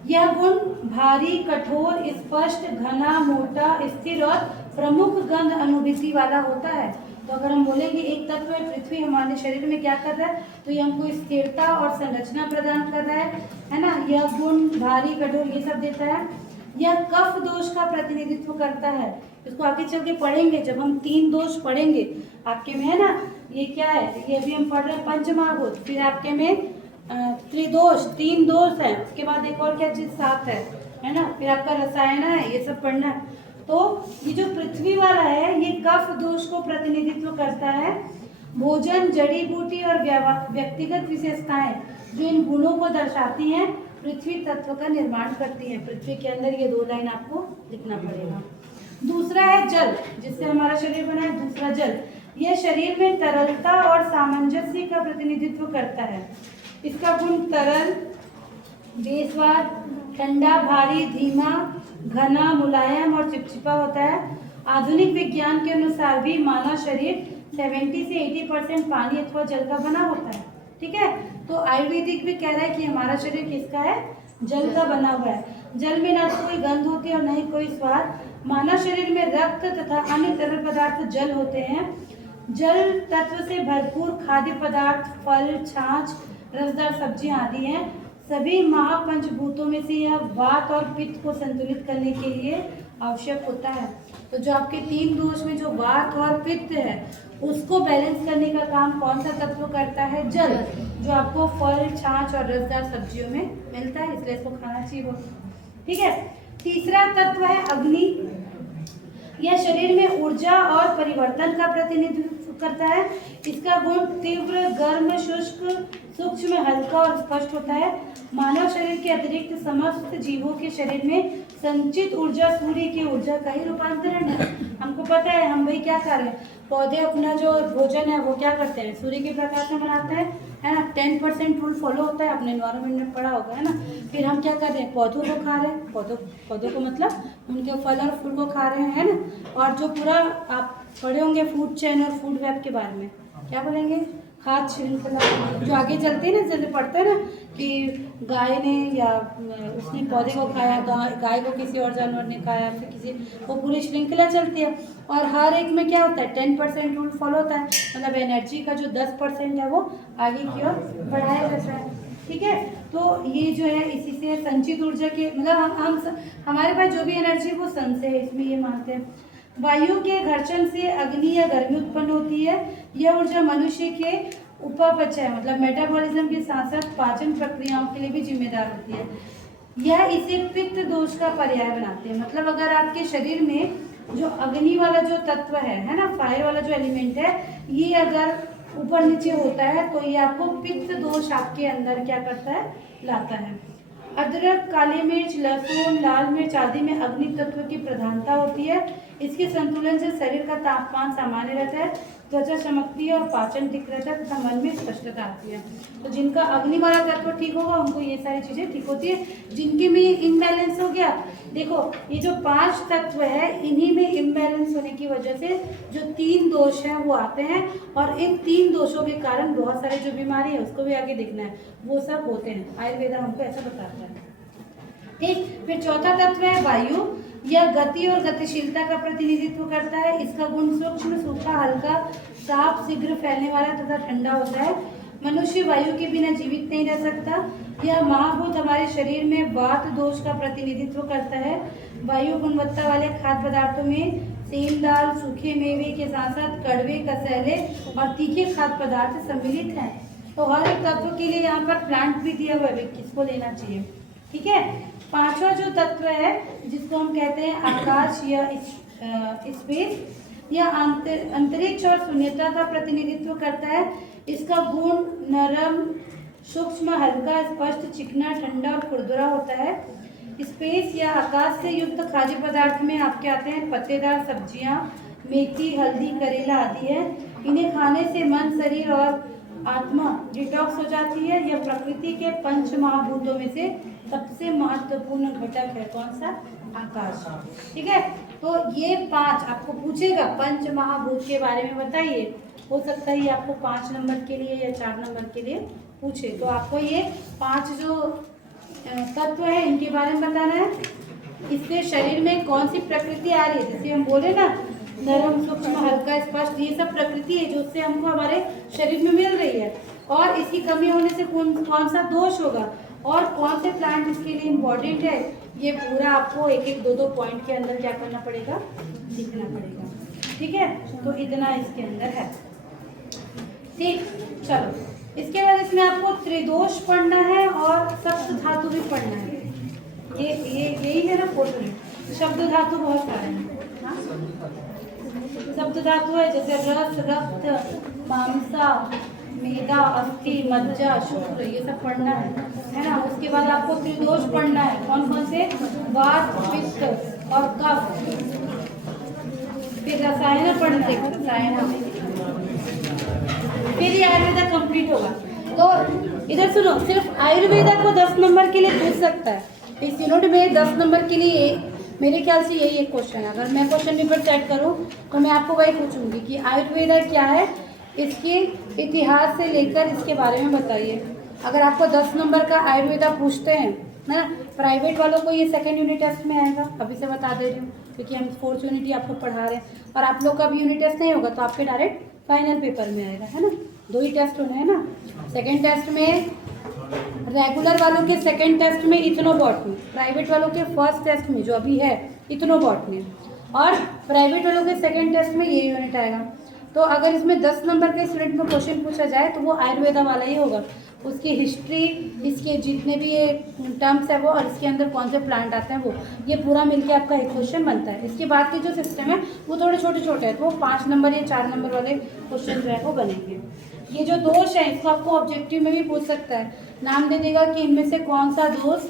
यह गुण भारी, कठोर, स्पष्ट, घना, मोटा, स्थिर और प्रमुख गंध अनुभूति वाला होता है। तो अगर हम बोलेंगे एक तत्व है पृथ्वी हमारे शरीर में क्या कर रहा है, तो ये हमको स्थिरता और संरचना प्रदान कर रहा है ना। यह गुण भारी, कठोर ये सब देता है। यह कफ दोष का प्रतिनिधित्व करता है। इसको आगे चल के पढ़ेंगे, जब हम 3 दोष पढ़ेंगे आपके में, है ना। ये क्या है, ये भी हम पढ़ रहे हैं पंचमहाभूत। फिर आपके में त्रिदोष, 3 दोष है। उसके बाद एक और क्या चीज 7 है ना। फिर आपका रसायन है, ये सब पढ़ना है। तो ये जो पृथ्वी वाला है ये कफ दोष को प्रतिनिधित्व करता है। भोजन, जड़ी बूटी और व्यक्तिगत विशेषताएं जो इन गुणों को दर्शाती हैं पृथ्वी तत्व का निर्माण करती हैं। पृथ्वी के अंदर ये 2 लाइन आपको लिखना पड़ेगा। दूसरा है जल, जिससे हमारा शरीर बना है। दूसरा जल, यह शरीर में तरलता और सामंजस्य का प्रतिनिधित्व करता है। इसका गुण तरल, बेस्वाद, ठंडा, भारी, धीमा, घना, मुलायम और चिपचिपा होता है। आधुनिक विज्ञान के अनुसार भी मानव शरीर 70 से 80% पानी अथवा जल का बना होता है। ठीक है, तो आयुर्वेदिक भी कह रहा है कि हमारा शरीर किसका है, जल का बना हुआ है। जल में ना तो कोई गंध होती है और न ही कोई स्वाद। मानव शरीर में रक्त तथा अन्य तरल पदार्थ जल होते हैं। जल तत्व से भरपूर खाद्य पदार्थ, फल, छाछ, रसदार सब्जियां आदि हैं। सभी महापंचभूतों में से यह वात और पित्त को संतुलित करने के लिए आवश्यक होता है। तो जो आपके 3 दोष में जो वात और पित्त है उसको बैलेंस करने का काम कौन सा तत्व करता है, जल, जो आपको फल, छाछ और रसदार सब्जियों में मिलता है, इसलिए इसको खाना चाहिए वो। ठीक है, तीसरा तत्व है अग्नि। यह शरीर में ऊर्जा और परिवर्तन का प्रतिनिधित्व करता है। इसका गुण तीव्र, गर्म, शुष्क, सूक्ष्म, हल्का और स्पष्ट होता है। मानव शरीर के अतिरिक्त समस्त जीवों के शरीर में संचित ऊर्जा सूर्य की ऊर्जा का ही रूपांतरण है। हमको पता है, हम भाई क्या कर रहे हैं, पौधे अपना जो भोजन है वो क्या करते हैं, सूर्य के प्रकाश में बनाते हैं, है ना। 10% रूल फॉलो होता है, आपने एनवायरमेंट में पढ़ा होगा, है ना। फिर हम क्या कर रहे हैं, पौधों को खा रहे हैं, पौधों को मतलब उनके फल और फूल को खा रहे हैं, है ना। और जो पूरा आप पढ़े होंगे फूड चेन और फूड वेब के बारे में, क्या बोलेंगे, खाद्य श्रृंखला, जो आगे चलते हैं ना, जैसे पढ़ते हैं ना कि गाय ने या उसने पौधे को खाया, गाय को किसी और जानवर ने खाया, फिर किसी, वो पूरी श्रृंखला चलती है। और हर एक में क्या होता है, 10% रूल फॉलो होता है, मतलब एनर्जी का जो 10% है वो आगे की ओर बढ़ाया जाता है। ठीक है, तो ये जो है इसी से संचित ऊर्जा के, मतलब हमारे पास जो भी एनर्जी है वो सन से है, इसमें ये मानते हैं। वायु के घर्षण से अग्नि या गर्मी उत्पन्न होती है। यह ऊर्जा मनुष्य के उपापचय मतलब मेटाबॉलिज्म के साथ साथ पाचन प्रक्रियाओं के लिए भी जिम्मेदार होती है। यह इसे पित्त दोष का पर्याय बनाते हैं। मतलब अगर आपके शरीर में जो अग्नि वाला जो तत्व है ना, फायर वाला जो एलिमेंट है, ये अगर ऊपर नीचे होता है तो ये आपको पित्त दोष आपके अंदर क्या करता है, लाता है। अदरक, काली मिर्च, लहसुन, लाल मिर्च आदि में अग्नि तत्व की प्रधानता होती है। इसके संतुलन से शरीर का तापमान सामान्य रहता है, त्वचा चमकती है और पाचन ठीक रहता है तथा मन में स्पष्टता आती है। तो जिनका अग्नि वाला तत्व ठीक होगा उनको ये सारी चीजें ठीक होती है। जिनके में इम्बैलेंस हो गया, देखो ये जो 5 तत्व है इन्हीं में इम्बैलेंस होने की वजह से जो 3 दोष हैं वो आते हैं, और इन 3 दोषों के कारण बहुत सारे जो बीमारी है उसको भी आगे देखना है, वो सब होते हैं। आयुर्वेद हमको ऐसा बताता है। ठीक, फिर चौथा तत्व है वायु। यह गति और गतिशीलता का प्रतिनिधित्व करता है। इसका गुण सूक्ष्म, सूखा, हल्का, साफ, शीघ्र फैलने वाला तथा ठंडा होता है। मनुष्य वायु के बिना जीवित नहीं रह सकता। यह महाभूत हमारे शरीर में वात दोष का प्रतिनिधित्व करता है। वायु गुणवत्ता वाले खाद्य पदार्थों में सेम, दाल, सूखे मेवे के साथ साथ कड़वे, कसैले और तीखे खाद्य पदार्थ सम्मिलित हैं। तो हर एक तत्व के लिए यहाँ पर प्लांट भी दिया हुआ है, किसको लेना चाहिए। ठीक है, 5वां जो तत्व है जिसको हम कहते हैं आकाश या स्पेस, यह अंतरिक्ष और शून्यता का प्रतिनिधित्व करता है। इसका गुण नरम, सूक्ष्म, हल्का, स्पष्ट, चिकना, ठंडा और खुरदुरा होता है। स्पेस या आकाश से युक्त खाद्य पदार्थ में आपके आते हैं पत्तेदार सब्जियां, मेथी, हल्दी, करेला आदि है। इन्हें खाने से मन, शरीर और आत्मा डिटॉक्स हो जाती है। यह प्रकृति के 5 महाभूतों में से सबसे महत्वपूर्ण घटक है। कौन सा, आकाश। ठीक है, तो ये 5 आपको पूछेगा, 5 महाभूत के बारे में बताइए। हो सकता है ये आपको 5 नंबर के लिए या 4 नंबर के लिए पूछे, तो आपको ये 5 जो तत्व है इनके बारे में बताना है। इससे शरीर में कौन सी प्रकृति आ रही है, जैसे हम बोले ना नरम सूक्ष्म हल्का स्पष्ट, ये सब प्रकृति है जो उससे हमको हमारे शरीर में मिल रही है। और इसकी कमी होने से कौन सा दोष होगा और कौन से प्लांट इसके लिए इम्पोर्टेंट है, ये पूरा आपको एक एक दो पॉइंट के अंदर क्या करना पड़ेगा, लिखना पड़ेगा। ठीक है, तो इतना इसके अंदर है। ठीक, चलो इसके बाद इसमें आपको त्रिदोष पढ़ना है और सप्त धातु भी पढ़ना है। ये यही है ना पोर्शन, शब्द धातु बहुत सारे हैं। हाँ? शब्द धातु है जैसे रस, रक्त, मांसा, मेदा, अस्थि, मज्जा, शुक्र, ये सब पढ़ना है ना। उसके बाद आपको त्रिदोष पढ़ना है, कौन कौन से, वात, पित्त और कफ। फिर रसायन पढ़ना है, रसायन, फिर ये आयुर्वेदा कंप्लीट होगा। तो इधर सुनो, सिर्फ आयुर्वेदा को 10 नंबर के लिए पूछ सकता है इस यूनिट में। 10 नंबर के लिए मेरे ख्याल से यही एक क्वेश्चन है। अगर मैं क्वेश्चन पेपर सेट करूं तो मैं आपको वही पूछूंगी कि आयुर्वेदा क्या है, इसके इतिहास से लेकर इसके बारे में बताइए। अगर आपको 10 नंबर का आयुर्वेदा पूछते हैं ना, प्राइवेट वालों को ये सेकंड यूनिट टेस्ट में आएगा, अभी से बता दे रही हूँ, क्योंकि हम 4th यूनिट ही आपको पढ़ा रहे हैं। और आप लोग का भी यूनिट टेस्ट नहीं होगा तो आपके डायरेक्ट फाइनल पेपर में आएगा, है ना। 2 ही टेस्ट होने हैं ना। सेकेंड टेस्ट में रेगुलर वालों के सेकेंड टेस्ट में इथनोबॉटनी, प्राइवेट वालों के फर्स्ट टेस्ट में जो अभी है इथनोबॉटनी, और प्राइवेट वालों के सेकेंड टेस्ट में ये यूनिट आएगा। तो अगर इसमें 10 नंबर के स्टूडेंट में क्वेश्चन पूछा जाए तो वो आयुर्वेदा वाला ही होगा। उसकी हिस्ट्री, इसके जितने भी ये टर्म्स है वो, और इसके अंदर कौन से प्लांट आते हैं वो, ये पूरा मिलके आपका एक क्वेश्चन बनता है। इसके बाद के जो सिस्टम है वो थोड़े छोटे छोटे हैं, तो वो 5 नंबर या 4 नंबर वाले क्वेश्चन जो है वो बनेंगे। ये जो दोष है इसको आपको ऑब्जेक्टिव में भी पूछ सकता है, नाम दे देगा कि इनमें से कौन सा दोष,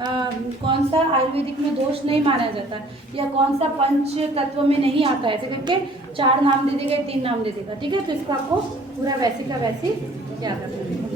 कौन सा आयुर्वेदिक में दोष नहीं माना जाता, या कौन सा पंच तत्व में नहीं आता है, ऐसे करके 4 नाम दे देगा, 3 नाम दे देगा। ठीक है, तो इसको आपको पूरा वैसे का वैसे याद रखना है।